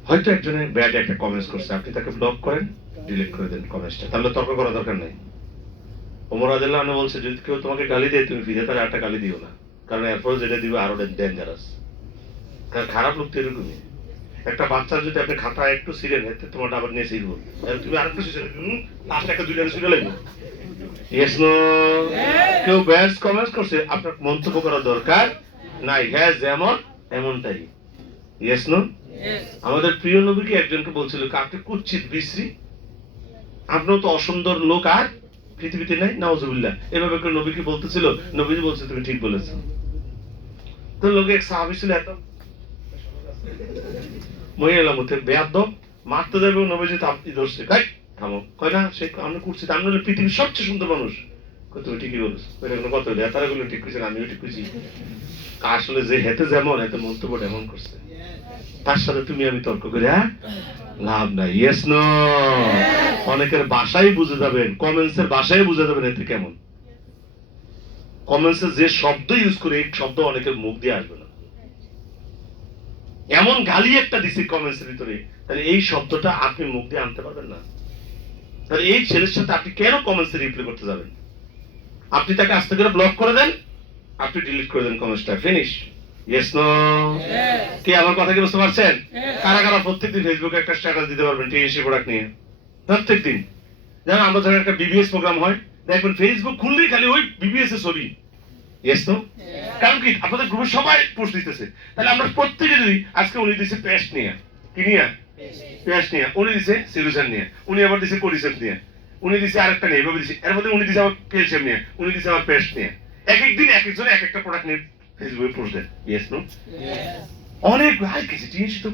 হয়তো একজনের ব্যাড একটা কমেন্টস করছে আপনি তাকে ব্লক করেন ডিলিট করে দেন কমেন্টসটা তাহলে তর্ক করা দরকার নাই ওমর রাদিয়াল্লাহু আনহু বলছে যদি কেউ তোমাকে গালি দেয় তুমি ফিরে তার একটা গালি দিও না কারণ এরপর যেটা দিবে আরো ডেঞ্জারাস কারণ খারাপ লোক তো এরকমই একটা বাচ্চার যদি আপনি খাতা একটু ছিলেন এতে তোমার আবার নিয়ে শিখবো তুমি আরেকটু লাস্ট একটা দুইটা ছুটে লাগবে ইয়েস নো কেউ ব্যাড কমেন্টস করছে আপনার মন্তব্য করা দরকার নাই হ্যাঁ যেমন এমনটাই ইয়েস নো আমাদের প্রিয় নবীকে একজনকে বলছিল আপনি কুচ্ছিত বিশ্রী আপনিও তো অসুন্দর লোক আর পৃথিবীতে নাই নাউজুবিল্লাহ এভাবে করে নবীকে বলতেছিল নবীজি বলছে তুমি ঠিক বলেছো তো লোকে এক সাহাবী ছিল এত মহিলা মতে বেয়াদব মারতে যাবে নবীজি আপনি ধরছে কাই থামো কয় না সে আমি কুচ্ছিত আমি হলো পৃথিবীর সবচেয়ে সুন্দর মানুষ তুমি ঠিকই বলেছো এটা কোনো কথা হইলে তারা গুলো ঠিক করেছেন আমিও ঠিক করেছি আসলে যে হেতে যেমন হেতে মন্তব্যটা এমন করছে তার সাথে তুমি আমি তর্ক করে লাভ নাই ইয়েস নো অনেকের ভাষাই বুঝে যাবেন কমেন্টস এর ভাষাই বুঝে যাবেন এতে কেমন কমেন্টস এ যে শব্দ ইউজ করে এই শব্দ অনেকের মুখ দিয়ে আসবে না এমন গালি একটা দিছে কমেন্টস এর ভিতরে তাহলে এই শব্দটা আপনি মুখ দিয়ে আনতে পারবেন না তাহলে এই ছেলের সাথে আপনি কেন কমেন্টস এ রিপ্লাই করতে যাবেন আপনি তাকে আস্তে করে ব্লক করে দেন আপনি ডিলিট করে দেন কমেন্টসটা ফিনিশ ইয়েস নো কি আমার কথা কি বুঝতে পারছেন কারা কারা প্রত্যেকদিন ফেসবুকে একটা স্ট্যাটাস দিতে পারবেন টিএনসি প্রোডাক্ট নিয়ে প্রত্যেকদিন যেমন আমরা ধরেন একটা বিবিএস প্রোগ্রাম হয় দেখবেন ফেসবুক খুললেই খালি ওই বিবিএস এর ছবি ইয়েস নো কারণ কি আপনাদের গ্রুপে সবাই পোস্ট দিতেছে তাহলে আমরা প্রত্যেকে যদি আজকে উনি দিছে পেস্ট নিয়ে কি নিয়ে পেস্ট নিয়ে উনি দিছে সিলুশন নিয়ে উনি আবার দিছে কোডিসেপ নিয়ে উনি দিছে আরেকটা নিয়ে এভাবে দিছে এর মধ্যে উনি দিছে আবার ক্যালসিয়াম নিয়ে উনি দিছে আবার পেস্ট নিয়ে এক এক দিন এক একজন এক একটা প্রোডাক্ট নিয়ে ফেসবুকে পোস্ট দেন ইয়েস নো অনেক হাই কিছু টিএনসি তো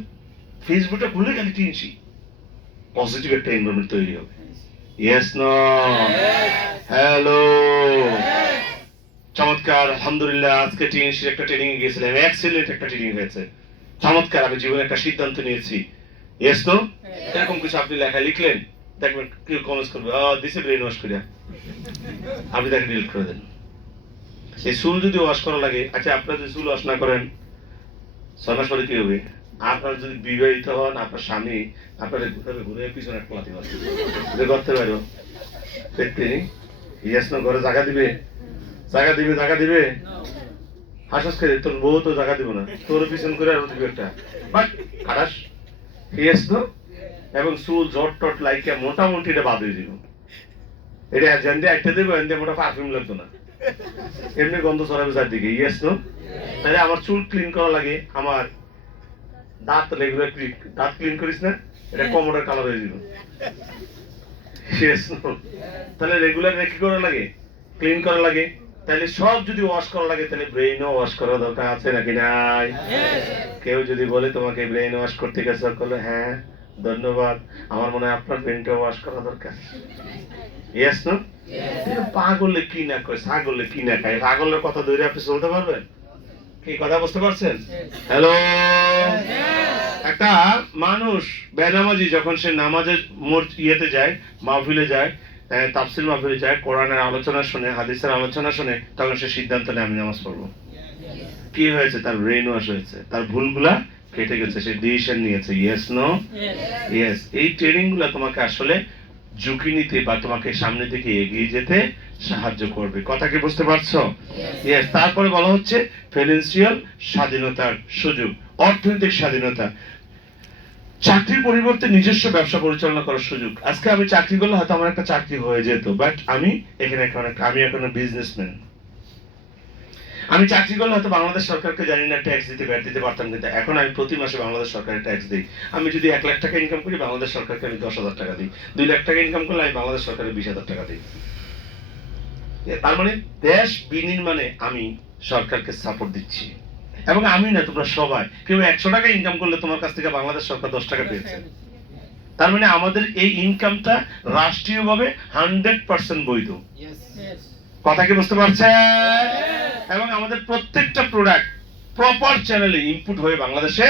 ফেসবুকটা খুলে গেলে টিএনসি পজিটিভ একটা এনভায়রনমেন্ট তৈরি হবে ইয়েস নো হ্যালো চমৎকার আলহামদুলিল্লাহ আজকে টিএনসি একটা ট্রেনিং এ গিয়েছিলাম এক্সেলেন্ট একটা ট্রেনিং হয়েছে চমৎকার আমি জীবনে একটা সিদ্ধান্ত নিয়েছি ইয়েস নো এরকম কিছু আপনি লেখা লিখলেন দেখবেন কেউ কমেন্টস করবে দিছে ব্রেন ওয়াশ করে আপনি তাকে ডিলিট করে দেন এই চুল যদি ওয়াশ করা লাগে আচ্ছা আপনারা যদি চুল ওয়াশ না করেন 6 মাস পরে কি হবে আপনার যদি বিবাহিত হন আপনার স্বামী আপনার ঘুরে পিছনে একটা লাথি মারবে করতে পারো দেখতে ইয়েস নো ঘরে জায়গা দিবে হাসাস করে তোর বউ তো জায়গা দিব না তোর পিছন করে আর দিবে একটা বাট খারাস ইয়েস নো এবং চুল জট টট লাইকে মোটামুটি এটা বাদ হয়ে যাব। এটা জানতে একটা দেবো এনতে মোটা পারফিউম লাগতো না, এমনি গন্ধ ছড়াবে চারদিকে। Yes no? তাহলে আমার চুল ক্লিন করা লাগে, আমার দাঁত রেগুলার দাঁত ক্লিন করিস না, এটা কমোডার কালার হয়ে যাব। Yes no? তাহলে রেগুলার কি করা লাগে? ক্লিন করা লাগে। তাহলে সব যদি ওয়াশ করা লাগে তাহলে ব্রেইনও ওয়াশ করা দরকার আছে নাকি নাই? কেউ যদি বলে তোমাকে ব্রেইন ওয়াশ করতে গেছে, করলে হ্যাঁ ধন্যবাদ, আমার মনে হয় আপনার ব্রেইনটা ওয়াশ করা দরকার। Yes no? পাগলে কি না কয়, ছাগলে কি না খায়, পাগলের কথা ধরে আপনি চলতে পারবেন? কি কথা বুঝতে পারছেন? হ্যালো, একটা মানুষ বেনামাজি যখন সে নামাজের ইয়েতে যায়, মাহফিলে যায়, তাফসীর মাহফিলে যায়, কোরআনের আলোচনা শুনে, হাদিসের আলোচনা শুনে, তখন সে সিদ্ধান্ত নেয় আমি নামাজ পড়বো। কি হয়েছে? তার ব্রেইন ওয়াশ হয়েছে, তার ভুলগুলা কেটে গেছে, সে ডিসিশন নিয়েছে। Yes no? ইয়েস। এই ট্রেনিং গুলা তোমাকে আসলে ঝুঁকি নিতে বা তোমাকে সামনে থেকে এগিয়ে যেতে সাহায্য করবে। কথা কি বুঝতে পারছো? ইয়েস। তারপরে বলা হচ্ছে ফিনান্সিয়াল স্বাধীনতার সুযোগ, অর্থনৈতিক স্বাধীনতা, চাকরির পরিবর্তে নিজস্ব ব্যবসা পরিচালনা করার সুযোগ। আজকে আমি চাকরি করলে হয়তো আমার একটা চাকরি হয়ে যেত, বাট আমি এখানে আমি এখন বিজনেসম্যান। আমি চাকরি করলে হয়তো বাংলাদেশ সরকারকে জানি না ট্যাক্স দিতে দিতে পারতাম, কিন্তু এখন আমি প্রতি মাসে বাংলাদেশ সরকারের ট্যাক্স দিই। আমি যদি 1 লাখ টাকা ইনকাম করি, বাংলাদেশ সরকারকে আমি 10,000 টাকা দিই। 2 লাখ টাকা ইনকাম করলে আমি বাংলাদেশ সরকারের 20,000 টাকা দিই। তার মানে দেশ বিনির্মাণে আমি সরকারকে সাপোর্ট দিচ্ছি। এবং আমি না, তোমরা সবাই, কেউ 100 টাকা ইনকাম করলে তোমার কাছ থেকে বাংলাদেশ সরকার 10 টাকা পেয়েছে। তার মানে আমাদের এই ইনকামটা রাষ্ট্রীয়ভাবে 100% বৈধ। কথা কি বুঝতে পারছেন? এবং আমাদের প্রত্যেকটা প্রোডাক্ট প্রপার চ্যানেলে ইনপুট হয়ে বাংলাদেশে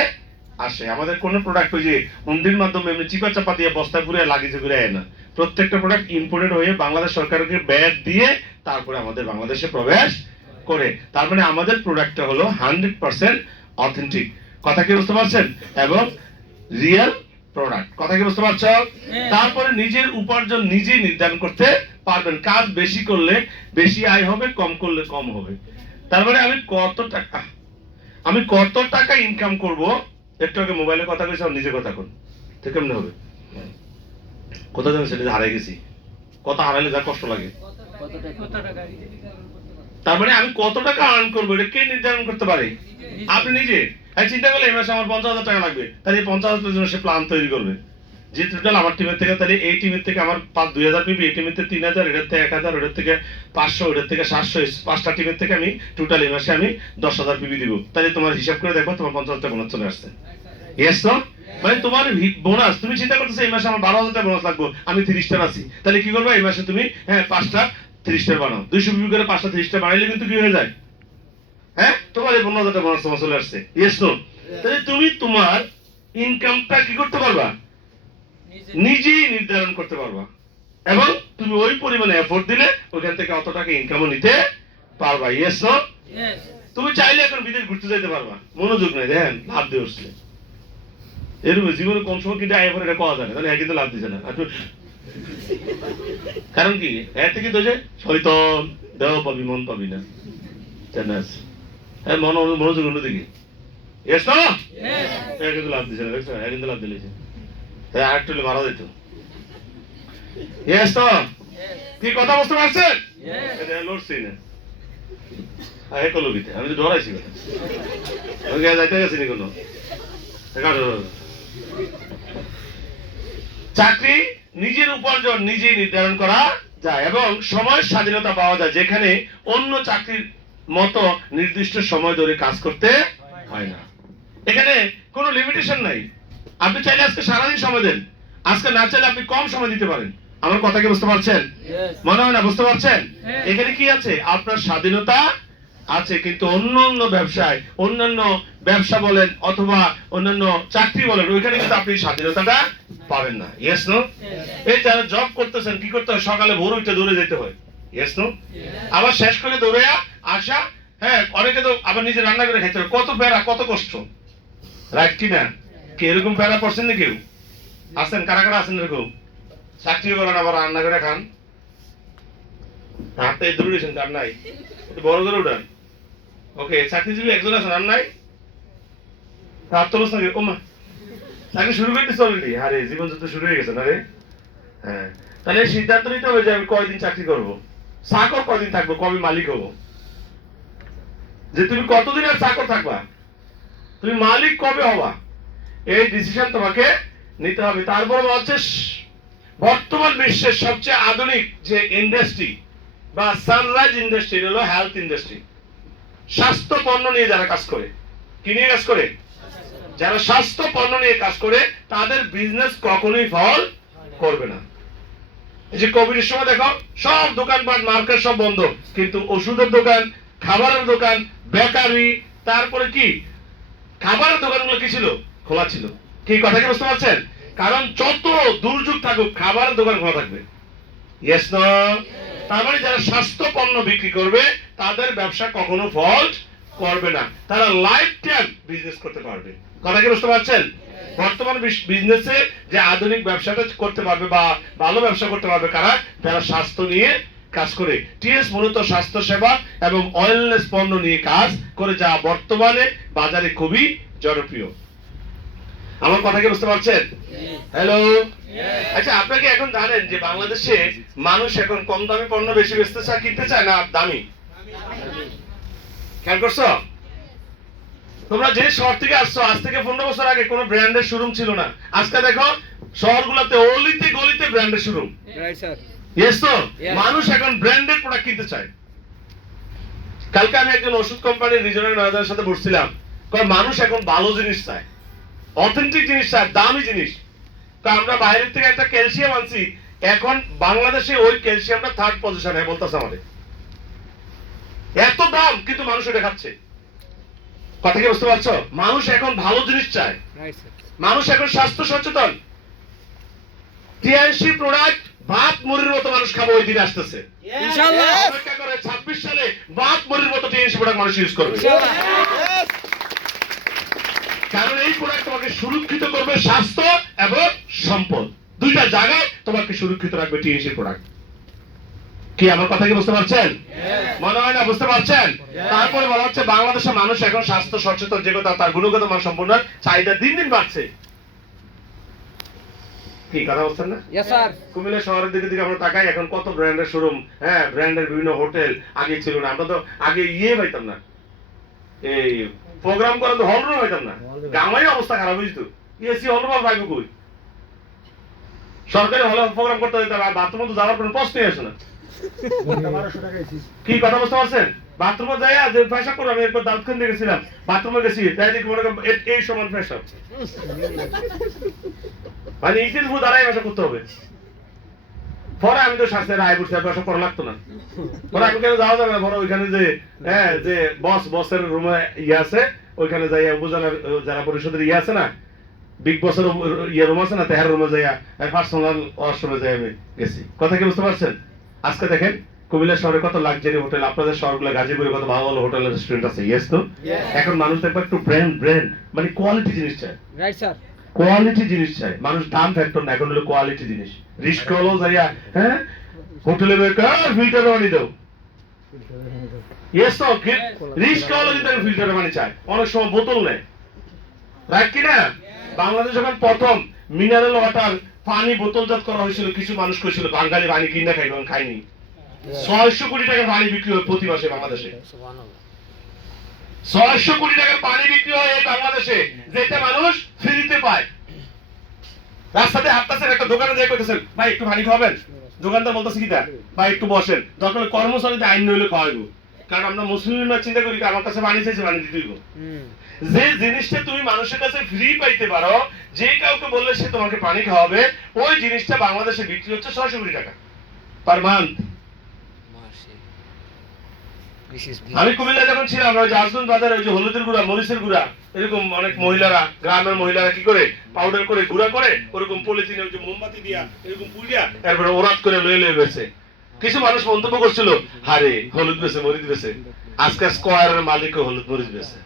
আসে। আমাদের কোন প্রোডাক্ট ওই যে হুন্ডির মাধ্যমে এমনি চিপা চাপা দিয়ে বস্তা ঘুরে লাগিয়ে ঘুরে আয় না। প্রত্যেকটা প্রোডাক্ট ইম্পোর্টেড হয়ে বাংলাদেশ সরকারকে ব্যাট দিয়ে তারপরে আমাদের বাংলাদেশে প্রবেশ করে। তার মানে আমাদের প্রোডাক্টটা হলো 100% অথেন্টিক। কথা কি বুঝতে পারছেন? এবং রিয়েল প্রোডাক্ট। কথা কি বুঝতে পারছো? তারপরে নিজের উপার্জন নিজেই নির্ধারণ করতে পারবেন। কাজ বেশি করলে বেশি আয় হবে, কম করলে কম হবে। তারপরে আমি কত টাকা ইনকাম করব, একটু আগে মোবাইলে কথা কইছি, নিজে কথা কোন তো কেমনে হবে? কোথা যাবে সেটা হারাই গেছি, কথা হারাইলে যা কষ্ট লাগে। তার মানে আমি কত টাকা আর্ন করবো এটা কে নির্ধারণ করতে পারে? আপনি নিজে। চিন্তা করলে এই মাসে আমার 50,000 টাকা লাগবে, তাহলে এই 50,000 জন্য সে প্ল্যান তৈরি করবে। যে টোটাল আমার টিমের থেকে, তাহলে এই টিমের থেকে আমার 2,000 পিবি, এই টিমের থেকে 3,000, এটার থেকে 1,000, ওটার থেকে 500, ওটার থেকে 700, 5টা টিমের থেকে আমি টোটাল এই মাসে আমি 10,000 পিবি দিব। তাহলে তোমার হিসাব করে দেখো তোমার 50,000 টাকা বোনাস চলে আসছে। ইয়েস তো? মানে তোমার বোনাস, তুমি চিন্তা করতেছো এই মাসে আমার 12,000 টাকা বোনাস লাগবে, আমি 30টা আছি, তাহলে কি করবো? এই মাসে তুমি 5টা 30টা বানাও, 200 পিবি করে 5টা 30টা বানাইলে কিন্তু কি হয়ে যায়? তোমার এই 15,000 টাকা বোনাস তোমার চলে আসছে। ইয়েস তো? তাহলে তুমি তোমার ইনকামটা কি করতে পারবা? নিজেই নির্ধারণ করতে পারবা, এবং তুমি ওই পরিমাণে এফোর্ট দিলে ওখান থেকে অত টাকা ইনকামও নিতে পারবা। Yes no? তুমি চাইলে এখন বিদেশ ঘুরতে যেতে পারবা, মনোযোগ নাই, দেখেন লাভ দিয়ে উঠছে। এরকম জীবনে কোন সময় কিন্তু আয় এটা পাওয়া যায় না, তাহলে কিন্তু লাভ দিচ্ছে না। কারণ কি? এর থেকে তো যে শয়তান দেহ পাবি, মন পাবি না, জানাস মনোযোগ অন্যদিকে। Yes no? কিন্তু লাভ দিচ্ছে না, দেখছো? কিন্তু লাভ দিলেছে, আরেকটু মারা যেত। ইয়েস তো? কি কথা বুঝতে পারছেন? লড়ছি না একলবিতে, আমি তো ডরাইছি কথা, আমি যাইতে গেছি নি কোনো। চাকরি নিজের উপার্জন নিজেই নির্ধারণ করা যায় এবং সময়ের স্বাধীনতা পাওয়া যায়, যেখানে অন্য চাকরির মতো নির্দিষ্ট সময় ধরে কাজ করতে হয় না। এখানে কোনো লিমিটেশন নাই। আপনি চাইলে আজকে সারাদিন সময় দেন, আজকে না চাইলে আপনি কম সময় দিতে পারেন। আমার কথা কি বুঝতে পারছেন? মনে হয় না বুঝতে পারছেন? এখানে কি আছে? আপনার স্বাধীনতা আছে, কিন্তু অন্যান্য ব্যবসায়, অন্যান্য ব্যবসা বলেন অথবা অন্যান্য চাকরি বলেন, ওইখানে কিন্তু আপনি স্বাধীনতাটা পাবেন না। Yes no? এই যারা জব করতেছেন কি করতে হয়? সকালে ভোর উঠে দৌড়ে যেতে হয়। Yes no? আবার শেষ করে দৌড়ে আসা, অনেকে তো আবার নিজে রান্না করে খেতে হয়। কত প্যারা, কত কষ্ট, রাইট কি না? কি এরকম প্যারা পড়ছেন না কেউ? আছেন? কারা কারা আছেন এরকম? চাকরি করেন আবার রান্না করে খান, হাতে দৌড়েছেন, কার নাই? বড় করে উঠান। ওকে, চাকরিজীবী একজন আছেন, আর নাই? হাত তোলস না? ও মা, চাকরি শুরু করে দিচ্ছে অলরেডি। আরে জীবন যুদ্ধ শুরু হয়ে গেছে না রে। হ্যাঁ, তাহলে সিদ্ধান্ত নিতে হবে যে আমি কয়দিন চাকরি করবো, চাকর কয়দিন থাকবো, কবে মালিক হবো। যে তুমি কতদিন আর চাকর থাকবা, তুমি মালিক কবে হবা, এই ডিসিশন তোমাকে নিতে হবে। তারপর হচ্ছে বর্তমান বিশ্বের সবচেয়ে আধুনিক যে ইন্ডাস্ট্রি বা সানরাইজ ইন্ডাস্ট্রি হলো হেলথ ইন্ডাস্ট্রি। স্বাস্থ্য পণ্য নিয়ে যারা কাজ করে, কি নিয়ে কাজ করে, যারা স্বাস্থ্য পণ্য নিয়ে কাজ করে, তাদের বিজনেস কখনোই ফল করবে না। এই যে কোভিডের সময় দেখো সব দোকানপাট মার্কেট সব বন্ধ, কিন্তু ওষুধের দোকান, খাবারের দোকান, বেকারি, তারপরে কি খাবারের দোকানগুলো কি ছিল, খোলা ছিল। কি কথা কি বুঝতে পারছেন? কারণ যত দুর্যোগ থাকুক খাবারের দোকান খোলা থাকবে। ইয়েস না? তার মানে যারা স্বাস্থ্য পণ্য বিক্রি করবে তাদের ব্যবসা কখনো ফল্ট করবে না, তারা লাইফ টাইম বিজনেস করতে পারবে। কথা কি বুঝতে পারছেন? বর্তমান বিজনেসে যে আধুনিক ব্যবসাটা করতে পারবে বা ভালো ব্যবসা করতে পারবে কারা, যারা স্বাস্থ্য নিয়ে কাজ করে। টিএস মূলত স্বাস্থ্য সেবা এবং ওয়েলনেস পণ্য নিয়ে কাজ করে, যা বর্তমানে বাজারে খুবই জনপ্রিয়। আমার কথা কি বুঝতে পারছেন? হ্যালো। আচ্ছা, আপনাকে এখন জানেন যে বাংলাদেশে মানুষ এখন কম দামি পণ্য বেশি বেচতে চায়, কিনতে চায় না দামি? খেয়াল করছো? তোমরা যে শহর থেকে আসছো, আজ থেকে 15 বছর আগে কোনো ব্র্যান্ডের শোরুম ছিল না। আজকে দেখো শহরগুলোতে অলিতে গলিতে ব্র্যান্ডের শোরুম। ইয়েস তো? মানুষ এখন ব্র্যান্ডেড প্রোডাক্ট কিনতে চায়। কালকে আমি একজন ওষুধ কোম্পানির রিজনাল ম্যানেজারের সাথে বসছিলাম, কারণ মানুষ এখন ভালো জিনিস চায়, অথেন্টিক জিনিস চায়, দামি জিনিস। তো আমরা বাইরের থেকে একটা ক্যালসিয়াম আনছি, এখন বাংলাদেশে ওই ক্যালসিয়ামটা 3rd পজিশনে বলতেছে আমাদের। এত দাম কিন্তু মানুষ এটা খাচ্ছে। কথা কি বুঝতে পারছো? মানুষ এখন ভালো জিনিস চায়, মানুষ এখন স্বাস্থ্য সচেতন। টিএনসি প্রোডাক্ট ভাত মুড়ির মতো মানুষ খাবে, ওই দিন আসতেছে ইনশাআল্লাহ। অপেক্ষা করে 26 সালে ভাত মুড়ির মতো টিএনসি প্রোডাক্ট মানুষ ইউজ করবে ইনশাআল্লাহ। কারণ এই প্রোডাক্ট তোমাকে সুরক্ষিত করবে, স্বাস্থ্য এবং সম্পদ দুইটা জায়গায় তোমাকে সুরক্ষিত রাখবে টিএনসি প্রোডাক্ট। কি আমার কথা কি বুঝতে পারছেন? মনে হয় না বুঝতে পারছেন? তারপরে বলা হচ্ছে বাংলাদেশের মানুষ এখন স্বাস্থ্য সচেতন, যে কথা তার গুণগত মান সম্পন্ন চাহিদা দিন দিন বাড়ছে। কি কথা বলছেন না? কুমিল্লা শহরের দিকে আমরা তাকাই, এখন কত ব্র্যান্ডের শোরুম, হ্যাঁ ব্র্যান্ডের বিভিন্ন হোটেল। আগে ছিল না, আমরা তো আগে পাইতাম না, এই প্রোগ্রাম করার তো হল রুম পাইতাম না। গ্রামের অবস্থা খারাপ হয়েছিল, এসি হল রুম পাইব কই? সরকারি হলে প্রোগ্রাম করতে হইতাম, আর বাথরুমে তো যাওয়ার কোনো প্রশ্নই আসে না। কি কথা বুঝতে পারছেন? বাথরুমে যাই যে পেশাব করবো, আমি এরপর দাঁত খেতে গেছিলাম, বাথরুমে গেছি, তাই দেখি মনে করেন এই সমান পেশাব, মানে ইটের উপর দাঁড়াই পেশাব করতে হবে। পরে আমি তো শাস্তির রায় করছি, পেশাব করা লাগতো না। পরে আমি কেন যাওয়া যাবে না, পরে ওইখানে যে হ্যাঁ যে বসের রুমে আছে, ওইখানে যাই উপজেলার যারা পরিষদের আছে না, বিগ বসের রুম আছে না, তেহার রুমে যাইয়া পার্সোনাল ওয়াশরুমে যাই আমি গেছি। কথা কি বুঝতে পারছেন? আজকে দেখেন কুমিল্লা শহরে কত লাক্সারি হোটেল, আপনাদের শহরগুলো গাজীপুরে কত ভালো ভালো হোটেল রেস্টুরেন্ট আছে। ইয়েস তো? এখন মানুষ দেখবে একটু ব্র্যান্ড মানে কোয়ালিটি জিনিস চায়। রাইট স্যার, কোয়ালিটি জিনিস চায় মানুষ, দাম ফ্যাক্টর না, এখন হলো কোয়ালিটি জিনিস। রিস্ক হলো যাইয়া হ্যাঁ হোটেলে বেকার ফিল্টার পানি দাও। ইয়েস তো? রিস্ক হলো কিন্তু ফিল্টার পানি চায়, অনেক সময় বোতল নেয়। রাইট কি না? বাংলাদেশ যখন প্রথম মিনারেল ওয়াটার পানি বোতলজাত করা হয়েছিল, কিছু মানুষ কইছিল বাঙালি পানি কিনা খাইব, খাইনি। 600 কোটি টাকার পানি বিক্রি হয় প্রতি মাসে বাংলাদেশে। 600 কোটি টাকার পানি বিক্রি হয় এই বাংলাদেশে, যেটা মানুষ ফ্রিতে পায়। রাস্তাতে হাঁটতেছেন, একটা দোকানে যাই কইতেছেন ভাই একটু পানি খাবেন, দোকানদার বলতেছে কি ভাই একটু বসেন, দরকার কর্মচারীতে আইন নইলে খাওয়াইবো। কারণ আমরা মুসলিমরা চিন্তা করি আমার কাছে পানি চাইছে, পানি দিতে হইব। যে জিনিসটা তুমি মানুষের কাছে ফ্রি পাইতে পারো, যে কাউকে বললে সে তোমাকে পানি খাওয়াবে, ওই জিনিসটা বাংলাদেশে বিক্রি হচ্ছে 600 কোটি টাকা পার মান্থ। আমি কুমিল্লা যখন ছিলাম, ওই যে আজমন বাজারে ওই যে হলুদের গুঁড়া, মরিচের গুঁড়া, এরকম অনেক মহিলারা, গ্রামের মহিলারা কি করে পাউডার করে গুঁড়া করে ওরকম পলিথিনে ওই যে মোমবাতি দিয়া এরকম পুড়িয়া এরপরে ওরাত করে লয়ে লয়ে বেছে। কিছু মানুষ মন্তব্য করছিল, হারে হলুদ বেছে মরিচ বেছে, আজকে স্কয়ারের মালিকও হলুদ মরিচ বেছে।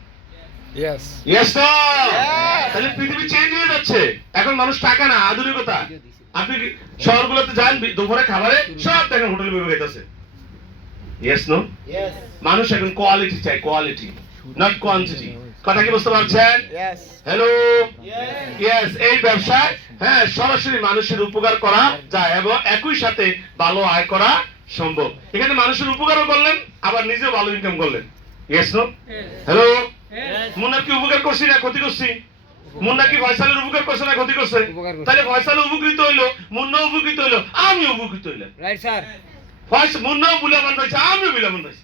তাহলে পৃথিবী চেঞ্জ হয়ে যাচ্ছে, এখন মানুষ টাকা না আধুনিকতা। আপনি শহরগুলোতে যান, দুপুরে খাবারে সব দেখেন হোটেলে বেবে খাইতেছে। Yes no? মানুষ এখন কোয়ালিটি চাই, কোয়ালিটি নট কোয়ান্টিটি। কথা কি বুঝতে পারছেন? Yes. হ্যালো, ইয়েস, এই ব্যবসায় হ্যাঁ সরাসরি মানুষের উপকার করা যায় এবং একই সাথে ভালো আয় করা সম্ভব। এখানে মানুষের উপকারও করলেন আবার নিজেও ভালো ইনকাম করলেন। Yes no? হ্যালো, মুন্নার কি উপকার করছি না ক্ষতি করছি? মুন্না কি ফয়সালের উপকার করছে না ক্ষতি করছে? উপকার করছে। তাহলে ফয়সাল উপকৃত হইলো, মুন্না উপকৃত হইলো, আমি উপকৃত হইলাম। Right, sir. মুন্নাও বুলামান পাইছে, আমিও বুলামান পাইছি।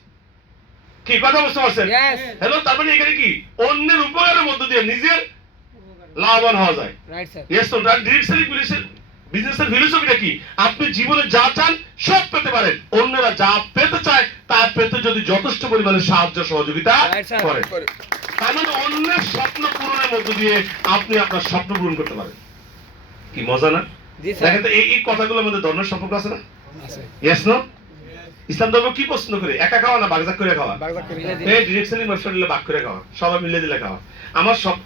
কি কথা বুঝতে পারছেন? Yes. হ্যালো, তার মানে এখানে কি অন্যের উপকারের মধ্য দিয়ে নিজের লাভবান হওয়া যায়। Right, sir. ইয়েস তো ডিরেক্ট সেলিং বিজনেসের ফিলোসফিটা কি? আপনি জীবনে যা চান সব পেতে পারেন, অন্যরা যা পেতে চায় তা পেতে যদি যথেষ্ট পরিমাণে সাহায্য সহযোগিতা Right, sir. করে, তার মানে অন্যের স্বপ্ন পূরণের মধ্য দিয়ে আপনি আপনার স্বপ্ন পূরণ করতে পারেন। কি মজা না? জি, sir. দেখেন তো এই কথাগুলোর মধ্যে ধর্মের সম্পর্ক আছে না? আছে। Yes no? ইসলাম ধর্ম কি পছন্দ করে? একা খাওয়া না ভাগজাক করে খাওয়া? বারবার করে দিলে এই ডিরেক্ট সেলিং ব্যবসা দিলে ভাগ করে খাওয়া, সবাই মিলে দিলে খাওয়া।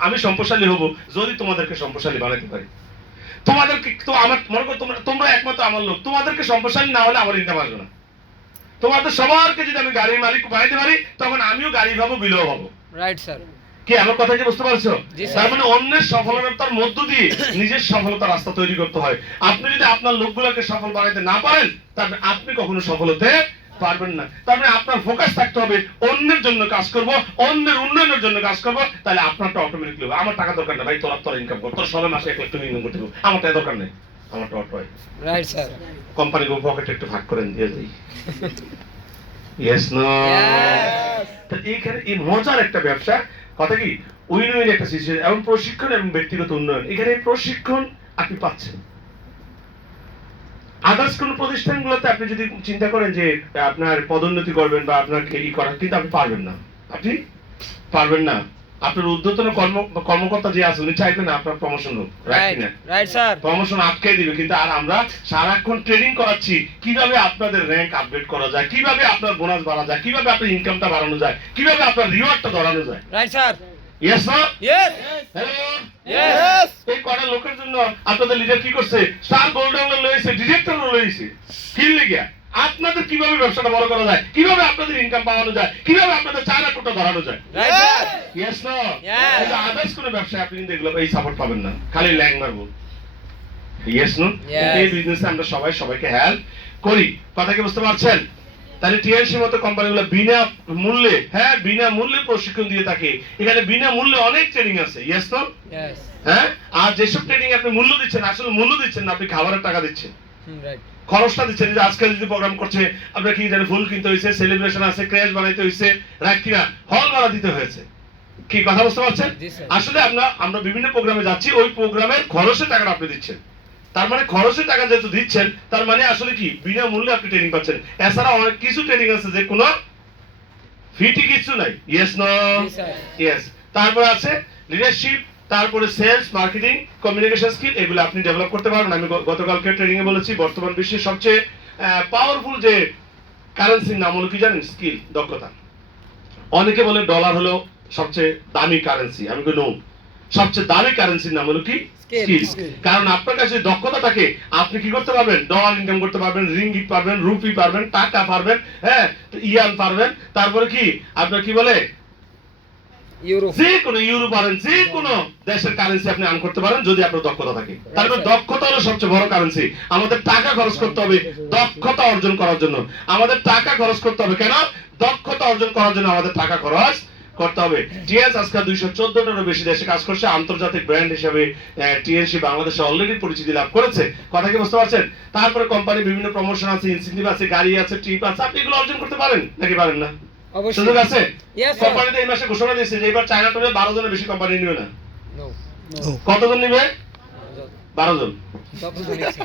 আমি সম্পদশালী হব যদি তোমাদেরকে সম্পদশালী বানাতে পারি। তোমাদেরকে তো আমার মনে করো তোমরা একমাত্র আমার লোক, তোমাদেরকে সম্পদশালী না হলে আমার ইনকাম আসবে না। তোমাদের সবারকে যদি আমি গাড়ির মালিক বানাইতে পারি তখন আমিও গাড়ি পাবো, বিলও পাবো। Right, sir. কি আমার কথা কি বুঝতে পারছো? জি, স্যার। তার মানে অন্যের সফলতার মধ্য দিয়ে নিজের সফলতার রাস্তা তৈরি করতে হয়। আপনি যদি আপনার লোকগুলোকে সফল বানাইতে না পারেন তাহলে আপনি কখনো সফল হতে পারবেন না। তার মানে আপনার ফোকাস থাকতে হবে অন্যের জন্য কাজ করব, অন্যের উন্নয়নের জন্য কাজ করব, তাহলে আপনারটা অটোমেটিকলি হবে। আমার টাকা দরকার না ভাই, তোর ইনকাম কর, তোর সবাই মাসে 1 লাখ টাকা ইনকাম করতে হবে, আমার টাকা দরকার নেই, আমারটা অটো হয়। Right, sir. কোম্পানি গো পকেটে একটু ভাগ করেন দিয়ে দিই। Yes no? Yes. তো এইখানে এই মজার একটা ব্যবসা, কথা কি উইন উইন একটা সিচুয়েশন এবং প্রশিক্ষণ এবং ব্যক্তিগত উন্নয়ন। এখানে প্রশিক্ষণ আপনি পাচ্ছেন। আদার্স কোন প্রতিষ্ঠানগুলোতে আপনি যদি চিন্তা করেন যে আপনার পদোন্নতি করবেন বা আপনাকে ই করা, কিন্তু আপনি পারবেন না, আপনি পারবেন না। আপনার ঊর্ধ্বতন কর্মকর্তা যে আছে উনি চাইবেন না আপনার প্রমোশন হোক, রাইট না? Right, sir. প্রমোশন আটকে দিবে, কিন্তু আর আমরা সারাক্ষণ ট্রেনিং করাচ্ছি কিভাবে আপনাদের র্যাঙ্ক আপডেট করা যায়, কিভাবে আপনার বোনাস বাড়া যায়, কিভাবে আপনার ইনকামটা বাড়ানো যায়, কিভাবে আপনার রিওয়ার্ডটা ধরানো যায়। Right, sir. ইয়েস না? ইয়েস। Hello, yes. এই কটা লোকের জন্য আপনাদের লিডার কি করছে? স্টার গোল্ড লয়েছে, ডিরেক্টর লয়েছে। কি লিগা? আপনাদের কিভাবে ব্যবসাটা বড় করা যায়, কিভাবে আপনাদের ইনকাম বাড়ানো যায়, কিভাবে আপনাদের চায়না কোটা ধরানো যায়। Right, sir. ইয়েস না? Yes. কিন্তু আদার্স কোন ব্যবসায় আপনি কিন্তু এগুলো এই সাপোর্ট পাবেন না, খালি ল্যাং মারবো। ইয়েস না? Yes. এই বিজনেসে আমরা সবাই সবাইকে হেল্প করি, কথা কি বুঝতে পারছেন? তাহলে টিএনসি মতো কোম্পানিগুলো বিনা মূল্যে, হ্যাঁ বিনা মূল্যে প্রশিক্ষণ দিয়ে থাকে। এখানে বিনা মূল্যে অনেক ট্রেনিং আছে। ইয়েস না? ইয়েস। হ্যাঁ, আর যেসব ট্রেনিং আপনি মূল্য দিচ্ছেন, আসলে মূল্য দিচ্ছেন না, আপনি খাবারের টাকা দিচ্ছেন, রাইট। খরচটা দিচ্ছেন। যে আজকাল যদি প্রোগ্রাম করছে আপনার কি জানেন, ফুল কিনতে হয়েছে, সেলিব্রেশন আছে, ক্র্যাশ বানাইতে হয়েছে, রাইট কিনা, হল ভাড়া দিতে হয়েছে। কি কথা বুঝতে পারছেন? জি, স্যার। আসলে আমরা বিভিন্ন প্রোগ্রামে যাচ্ছি, ওই প্রোগ্রামের খরচের টাকাটা আপনি দিচ্ছেন। তার মানে খরচের টাকা যেহেতু দিচ্ছেন, তার মানে আসলে কি বিনা মূল্যে আপনি ট্রেনিং পাচ্ছেন। এছাড়া অনেক কিছু ট্রেনিং আছে যে কোনো ফিটি কিছু নাই। Yes no? জি, স্যার। ইয়েস। তারপর আছে লিডারশিপ, তারপরে সেলস, মার্কেটিং, কমিউনিকেশন স্কিল, এগুলো আপনি ডেভেলপ করতে পারবেন। আমি গতকালকে ট্রেনিং এ বলেছি বর্তমান বিশ্বের সবচেয়ে পাওয়ারফুল যে কারেন্সির নাম হলো কি জানেন? স্কিল, দক্ষতা। অনেকে বলে ডলার হলো সবচেয়ে দামি কারেন্সি, আমি বলি নো, সবচেয়ে দামি কারেন্সির নাম হলো কি? Skill. স্কিল। কারণ আপনার কাছে দক্ষতা থাকে, আপনি কি করতে পারবেন? ডলার ইনকাম করতে পারবেন, রিঙ্গিট পারবেন, রুপি পারবেন, টাকা পারবেন, হ্যাঁ ইয়ান পারবেন, তারপরে কি আপনার কি বলে ইউরোপ। যে কোনো ইউরো পারেন, যে কোনো দেশের কারেন্সি আপনি আর্ন করতে পারেন যদি আপনার দক্ষতা থাকে। তারপর দক্ষতা হলো সবচেয়ে বড় কারেন্সি। আমাদের টাকা খরচ করতে হবে দক্ষতা অর্জন করার জন্য। আমাদের টাকা খরচ করতে হবে কেন? দক্ষতা অর্জন করার জন্য আমাদের টাকা খরচ করতে হবে। টিএনসি আজকাল 214টারও বেশি দেশে কাজ করছে। আন্তর্জাতিক ব্র্যান্ড হিসেবে টিএনসি বাংলাদেশে অলরেডি পরিচিতি লাভ করেছে, কথা কি বুঝতে পারছেন? তারপরে কোম্পানি বিভিন্ন প্রমোশন আছে, ইনসেন্টিভ আছে, গাড়ি আছে, ট্রিপ আছে, আপনি এগুলো অর্জন করতে পারেন নাকি পারেন না? অবশ্যই। সুযোগ আছে। Yes, sir. কোম্পানিতে এই মাসে ঘোষণা দিয়েছে যে এবার চায়না টুরে 12 জনের বেশি কোম্পানি নিবে না। নো। কতজন নিবে? 12 জন। যতজন ইচ্ছে।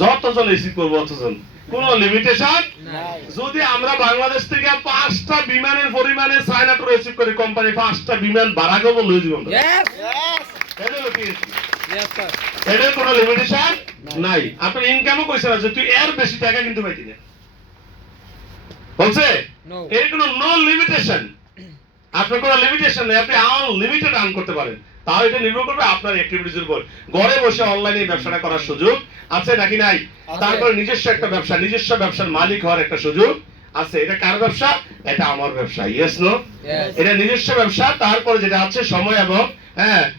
যতজন রিসিভ করবো অতজন, কোন লিমিটেশন নাই। যদি আমরা বাংলাদেশ থেকে 5টা বিমানের পরিমাণে চায়না টুর রিসিভ করি, কোম্পানি 5টা বিমান ভাড়া করবো, লই দিব আমরা। ইয়েস। এটা হলো TNC। Yes, sir. এটার কোনো লিমিটেশন নাই। আপনার ইনকামও কইছে না যে তুই এর বেশি টাকা কিন্তু পাইতি না, বলছে নো। এর কোনো নো লিমিটেশন। আপনার কোনো লিমিটেশন নেই, আপনি আনলিমিটেড আর্ন করতে পারেন। তাও এটা নির্ভর করবে আপনার অ্যাক্টিভিটিজের উপর। ঘরে বসে অনলাইনে ব্যবসাটা করার সুযোগ আছে নাকি নাই? আছে। তারপর নিজস্ব একটা ব্যবসা, নিজস্ব ব্যবসার মালিক হওয়ার একটা সুযোগ আছে, এটা কার ব্যবসা? এটা আমার ব্যবসা। Yes no? Yes. এটা নিজস্ব ব্যবসা। তারপরে যেটা আছে সময় এবং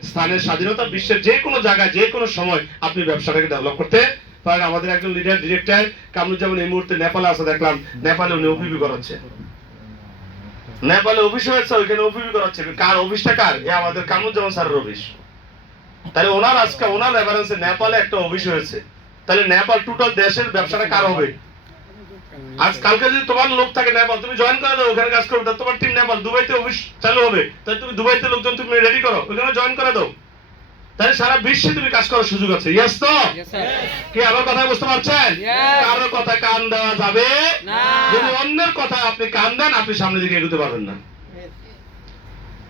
স্থানের স্বাধীনতা। বিশ্বের যে কোনো জায়গায় যে কোনো সময় আপনি ব্যবসাটাকে ডেভেলপ করতে পারেন। আমাদের একজন লিডার ডিরেক্টর কামরুজ্জামান এই মুহূর্তে নেপালে আছে, দেখলাম নেপালে উনি ওপিপি করাচ্ছে। নেপালে অফিস হয়েছে, ওইখানে ওপিপি করাচ্ছে। কার অফিসটা? কার? এ আমাদের কামরুজ্জামান স্যারের অফিস। তাহলে ওনার আজকে ওনার রেফারেন্সে নেপালে একটা অফিস হয়েছে। তাহলে নেপাল টোটাল দেশের ব্যবসাটা কার হবে? আজ কালকে যদি তোমার লোক থাকে নেপাল, তুমি জয়েন করে দাও, ওখানে কাজ করবে। তোমার টিম নেপাল, দুবাইতে অফিস চালু হবে, তাহলে তুমি দুবাইতে লোকজন তুমি রেডি করো, ওখানে জয়েন করে দাও। তাহলে সারা বিশ্বে তুমি কাজ করার সুযোগ আছে। ইয়েস তো? Yes, sir. কি আমার কথা বুঝতে পারছেন? Yes. কারোর কথা কান দেওয়া যাবে না। যদি অন্যের কথা আপনি কান দেন, আপনি সামনের দিকে এগোতে পারবেন না।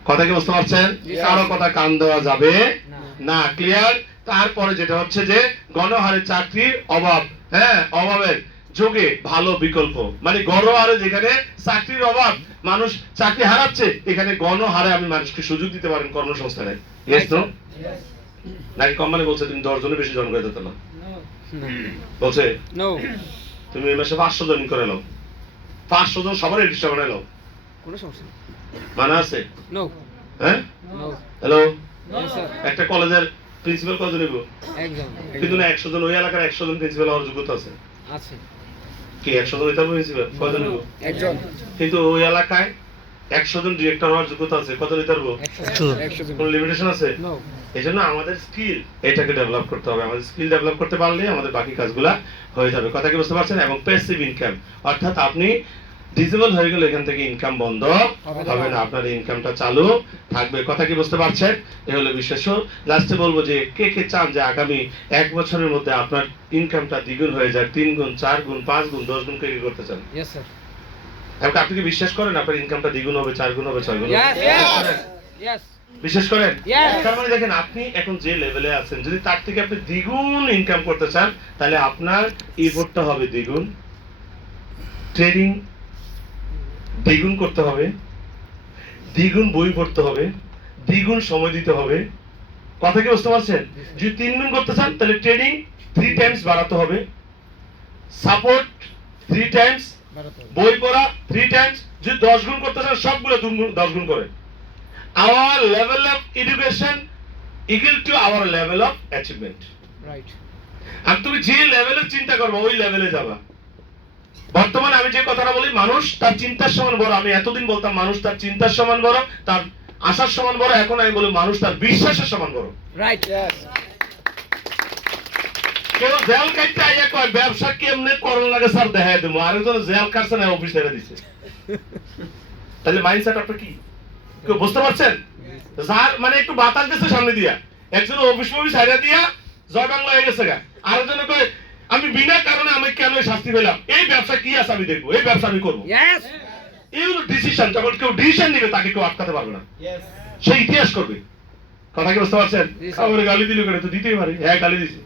কথা কি বুঝতে পারছেন? Yes. কারোর কথা কান দেওয়া যাবে না। না। ক্লিয়ার? তারপরে যেটা হচ্ছে যে গণহারে চাকরির অভাব, অভাবের যুগে ভালো বিকল্প, মানে গণহারে যেখানে চাকরির অভাব, মানুষ চাকরি হারাচ্ছে, এখানে গণহারে আপনি মানুষকে সুযোগ দিতে পারেন কর্মসংস্থানে। Yes no? নাকি কোম্পানি বলছে তুমি 10 জনের বেশি জয়েন করে দিতে না, No. বলছে No. তুমি এই মাসে 500 জয়েন করে নাও, 500 জন সবার রেজিস্টার বানাই নাও, কোনো সমস্যা নেই। মানে আছে? No. হ্যাঁ, No. Hello, Yes, sir. একটা কলেজের প্রিন্সিপাল কতজন নিব? একদম। কিন্তু না 100 জন, ওই এলাকার 100 জন প্রিন্সিপাল হওয়ার যোগ্যতা আছে আছে। কি? 100 জন হইতে হবে প্রিন্সিপাল? কতজন নিব? একজন। কিন্তু ওই এলাকায় 100 জন ডিরেক্টর হওয়ার যোগ্যতা আছে, কত নিতে পারবো? 100 জন। কোনো লিমিটেশন আছে? No. এই জন্য আমাদের স্কিল এটাকে ডেভেলপ করতে হবে। আমাদের স্কিল ডেভেলপ করতে পারলে আমাদের বাকি কাজগুলা হয়ে যাবে। কথা কি বুঝতে পারছেন? এবং প্যাসিভ ইনকাম, অর্থাৎ আপনি ডিসেবল হয়ে গেলে এখান থেকে ইনকাম বন্ধ হবে না, আপনার ইনকামটা চালু থাকবে। কথা কি বুঝতে পারছেন? এই হলো বিশেষ। লাস্টে বলবো যে কে কে চান যে আগামী 1 বছরের মধ্যে আপনার ইনকামটা দ্বিগুণ হয়ে যায়, 3 গুণ, 4 গুণ, 5 গুণ, 10 গুণ, কে কে করতে চান? Yes, sir. এবং আপনি কি বিশ্বাস করেন আপনার ইনকামটা দ্বিগুণ হবে, 4 গুণ হবে, 6 গুণ হবে? Yes, yes. Yes. বিশ্বাস করেন? Yes. তার মানে দেখেন, আপনি এখন যে লেভেলে আছেন, যদি তার থেকে আপনি দ্বিগুণ ইনকাম করতে চান, তাহলে আপনার এফোর্টটা হবে দ্বিগুণ, ট্রেডিং দ্বিগুণ করতে হবে, দ্বিগুণ বই পড়তে হবে, দ্বিগুণ সময় দিতে হবে। কথা কি বুঝতে পারছেন? যদি 3 গুণ করতে চান, তাহলে ট্রেডিং 3 টাইমস বাড়াতে হবে, সাপোর্ট 3 টাইমস, বাড়াতে হবে। বই পড়া 3 টাইমস। যদি 10 গুণ করতে চান, সবগুলো 10 গুণ করে। Our level of education equal to our level of achievement. Right. আর তুমি যে লেভেলের চিন্তা করবে ওই লেভেলে যাবা। বর্তমানে আমি যে কথাটা বলি, মানুষ তার চিন্তার সমান বড়। আমি এতদিন বলতাম মানুষ তার চিন্তার সমান বড়, তার আশার সমান বড়। এখন আমি বলি মানুষ তার বিশ্বাসের সমান বড়। Right. Yes. কেউ জেল কাটতে আইয়া কয় ব্যবসা কেমনে করণ লাগে স্যার দেখাই দেবো, আরেকজন জেল কাটছে না অফিস ছেড়ে দিছে। তাহলে মাইন্ডসেট আপনার কি? কেউ বুঝতে পারছেন? যার মানে একটু বাতাস গেছে সামনে দিয়া, একজন অফিস ছাইড়া দিয়া জয় বাংলা হয়ে গেছে গা, আরেকজন কয় আমি বিনা কারণে আমি কেন শাস্তি পেলাম, এই ব্যবসা কি আছে আমি দেখবো, এই ব্যবসা আমি করবো। Yes. এই হলো ডিসিশন। যখন কেউ ডিসিশন নিবে তাকে কেউ আটকাতে পারবে না, সে ইতিহাস করবে। কথা কি বুঝতে পারছেন? আমার গালি দিল কেন? তো দিতেই পারে, হ্যাঁ গালি দিছে,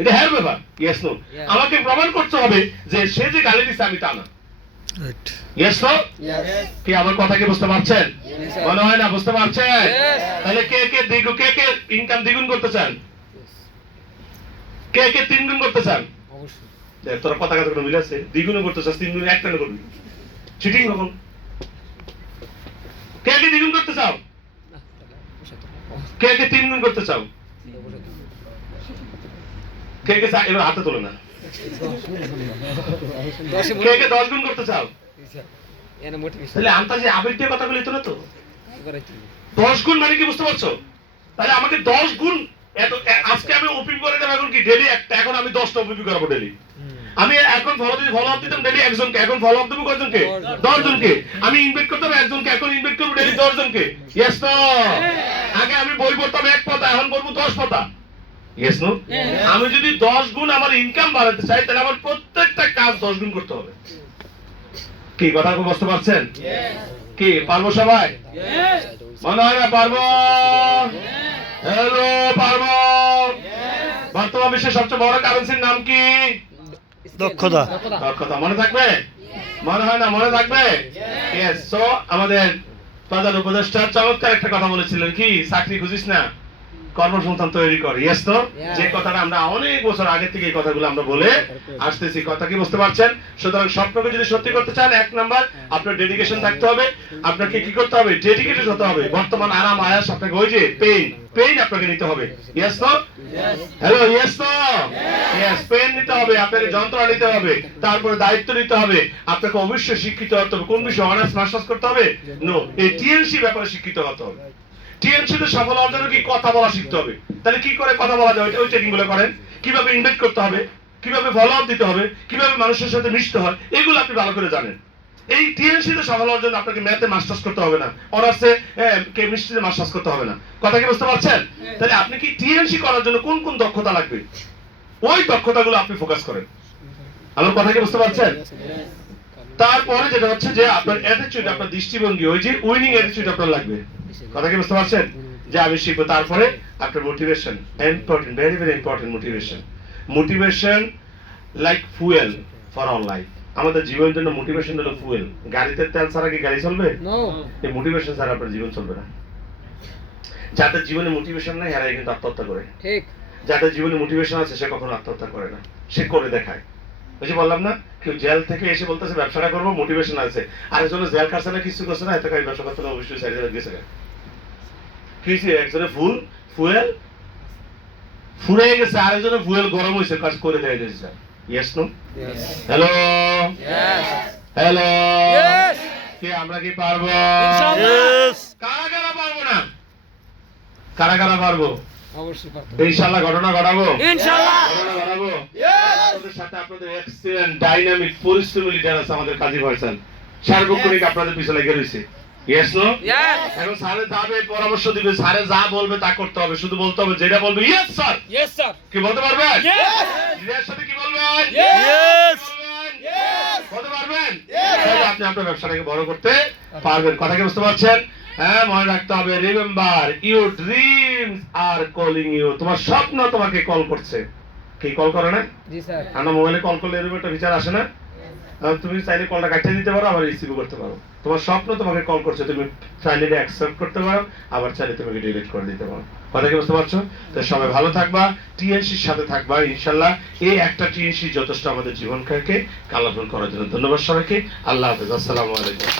এটা হ্যাঁ ব্যাপার। Yes no? আমাকে প্রমাণ করতে হবে যে সে যে গালি দিছে আমি তা না। Yes no? Yes. কি আমার কথা কি বুঝতে পারছেন? Yes, sir. মনে হয় না বুঝতে পারছেন? Yes. তাহলে কে কে ইনকাম দ্বিগুণ করতে চান? কে কে 3 গুণ করতে চান? অবশ্যই। দেখ তোরা কথা কথা মিলে আছে, দ্বিগুণ করতে চাস, 3 গুণ এক কেন করবি? চিটিং কখন? কে কে দ্বিগুণ করতে চাও? না, বসাতে কে কে 3 গুণ করতে চাও? কে কে এবার হাতে তোলে না। কে কে 10 গুণ করতে চাও? এনে মোটিভেশন তাহলে আন্তাজে আবেগ দিয়ে কথা বলি তো না তো। করাই তুমি। 10 গুণ মানে কি বুঝতে পারছো? তাহলে আমাকে 10 গুণ আজকে আমি ওপি করে দেব, এখন কি ডেইলি একটা, এখন আমি 10টা ওপি করাবো ডেইলি। আমি এখন ফলো আপ দিতাম ডেইলি একজনকে, এখন ফলো আপ দেবো কয়জনকে? 10 জনকে। আমি ইনভেস্ট করতাম একজনকে, এখন ইনভেস্ট করবো ডেইলি 10 জনকে। Yes no? আগে আমি বই পড়তাম 1 পাতা, এখন পড়বো 10 পাতা। Yes no? আমি যদি 10 গুণ আমার ইনকাম বাড়াতে চাই, তাহলে আমার প্রত্যেকটা কাজ 10 গুণ করতে হবে। কি কথা বুঝতে পারছেন? কি পারবো সবাই? মনে হয় না পারবো? হ্যালো, পারবো? বর্তমান বিশ্বের সবচেয়ে বড় কারেন্সির নাম কি? দক্ষতা। দক্ষতা। মনে থাকবে? মনে হয় না মনে থাকবে? ইয়েস। সো আমাদের প্রধান উপদেষ্টা চমৎকার একটা কথা বলেছিলেন, কি চাকরি খুঁজিস না, কর্মসংস্থান তৈরি করে। ইয়েস তো? Yeah. যে কথাটা আমরা অনেক বছর আগে থেকে এই কথাগুলো আমরা বলে আসতেছি, কথা কি বুঝতে পারছেন? সুতরাং স্বপ্নকে যদি সত্যি করতে চান, এক নাম্বার আপনার ডেডিকেশন থাকতে হবে। আপনাকে কি করতে হবে? ডেডিকেটেড হতে হবে। বর্তমান আরাম আয়াস আপনাকে ওই যে পেইন আপনাকে নিতে হবে। ইয়েস তো? হ্যালো, ইয়েস তো? ইয়েস, পেইন নিতে হবে, আপনাকে যন্ত্রণা নিতে হবে, তারপরে দায়িত্ব নিতে হবে, আপনাকে অবশ্যই শিক্ষিত হতে হবে। কোন বিষয়ে? অনার্স মাস্টার্স করতে হবে? নো, এই টিএনসি ব্যাপারে শিক্ষিত হতে হবে। টিএনসি তে সফল হওয়ার জন্য কি কথা বলা শিখতে হবে। তাহলে কি করে কথা বলা যায় ওই ট্রেনিং গুলো করেন। কিভাবে ইনভাইট করতে হবে, কিভাবে ফলো আপ দিতে হবে, কিভাবে মানুষের সাথে মিশতে হয়, এগুলো আপনি ভালো করে জানেন। এই টিএনসি তে সফল হওয়ার জন্য আপনাকে ম্যাথে মাস্টার্স করতে হবে না, অনার্সে কেমিস্ট্রিতে মাস্টার্স করতে হবে না। কথা কি বুঝতে পারছেন? তাহলে আপনি কি টিএনসি করার জন্য কোন কোন দক্ষতা লাগবে, ওই দক্ষতাগুলো আপনি ফোকাস করেন। আমার কথা কি বুঝতে পারছেন? তারপরে যেটা হচ্ছে যে আপনার অ্যাটিটিউড, আপনার দৃষ্টিভঙ্গি, ওই যে উইনিং অ্যাটিটিউড আপনার লাগবে। কথা কি বুঝতে পারছেন? যে আমি শিখবো। তারপরে আপনার motivation, important, very very important. Motivation like fuel for our life. আমাদের জীবনের জন্য মোটিভেশন হলো ফুয়েল। গাড়িতে তেল ছাড়া কি গাড়ি চলবে? নো। এই মোটিভেশন ছাড়া আপনার জীবন চলবে না। যাদের জীবনে মোটিভেশন নাই, এরাই কিন্তু আত্মহত্যা করে। ঠিক। যাদের জীবনে মোটিভেশন আছে, সে কখনো আত্মহত্যা করে না, সে করে দেখায়। ওই যে বললাম না, কেউ জেল থেকে এসে বলতেছে ব্যবসাটা করবো, মোটিভেশন আছে, আরেকজনে জেল কাটছে না, কিছু করছে না, এত কাজ ব্যবসা করতে না, অবশ্যই সাইডে গেছে। কিছু একজনে ফুয়েল ফুরে গেছে, আরেকজনে ফুয়েল গরম হয়েছে, কাজ করে দেয় দিয়েছে। Yes no? হ্যালো, হ্যালো, কি আমরা কি পারবো? কারা কারা পারবো না? কারা কারা পারবো? অবশ্যই পারতো। ইনশাআল্লাহ ঘটনা ঘটাবো। ইনশাআল্লাহ ঘটনা ঘটাবো। আপনাদের সাথে আপনাদের এক্সিলেন্ট ডাইনামিক পরিশ্রমী লিডার আছে আমাদের কাজী ভাইসান, সার্বক্ষণিক আপনাদের পিছনে লেগে রয়েছে। Yes no? এখন স্যারে যাবে, পরামর্শ দিবে, স্যারে যা বলবে তা করতে হবে। শুধু বলতে হবে, যেটা বলবে ইয়েস স্যার। Yes sir. কি বলতে পারবেন? লিডারের সাথে কি বলবেন? ইয়েস। বলতে পারবেন? তাহলে আপনি আপনার ব্যবসাটাকে বড় করতে পারবেন। কথা কি বুঝতে পারছেন? হ্যাঁ, মনে রাখতে হবে, remember your dreams are calling you. তোমার স্বপ্ন তোমাকে কল করছে। কি কল করে না? জি স্যার। আমরা মোবাইলে কল করলে এরকম একটা ফিচার আসে না? তুমি চাইলে কলটা কাটিয়ে দিতে পারো, আবার রিসিভ করতে পারো। তোমার স্বপ্ন তোমাকে কল করছে, তুমি চাইলে এটা অ্যাকসেপ্ট করতে পারো, আবার চাইলে তুমি ডিলিট করে দিতে পারো। কথা কি বুঝতে পারছো? তো সবাই ভালো থাকবা, টিএনসির সাথে থাকবা ইনশাআল্লাহ। এই একটা টিএনসি যথেষ্ট আমাদের জীবনকে কালারফুল করার জন্য। ধন্যবাদ সবাইকে। আল্লাহ হাফেজ। আসসালামু আলাইকুম।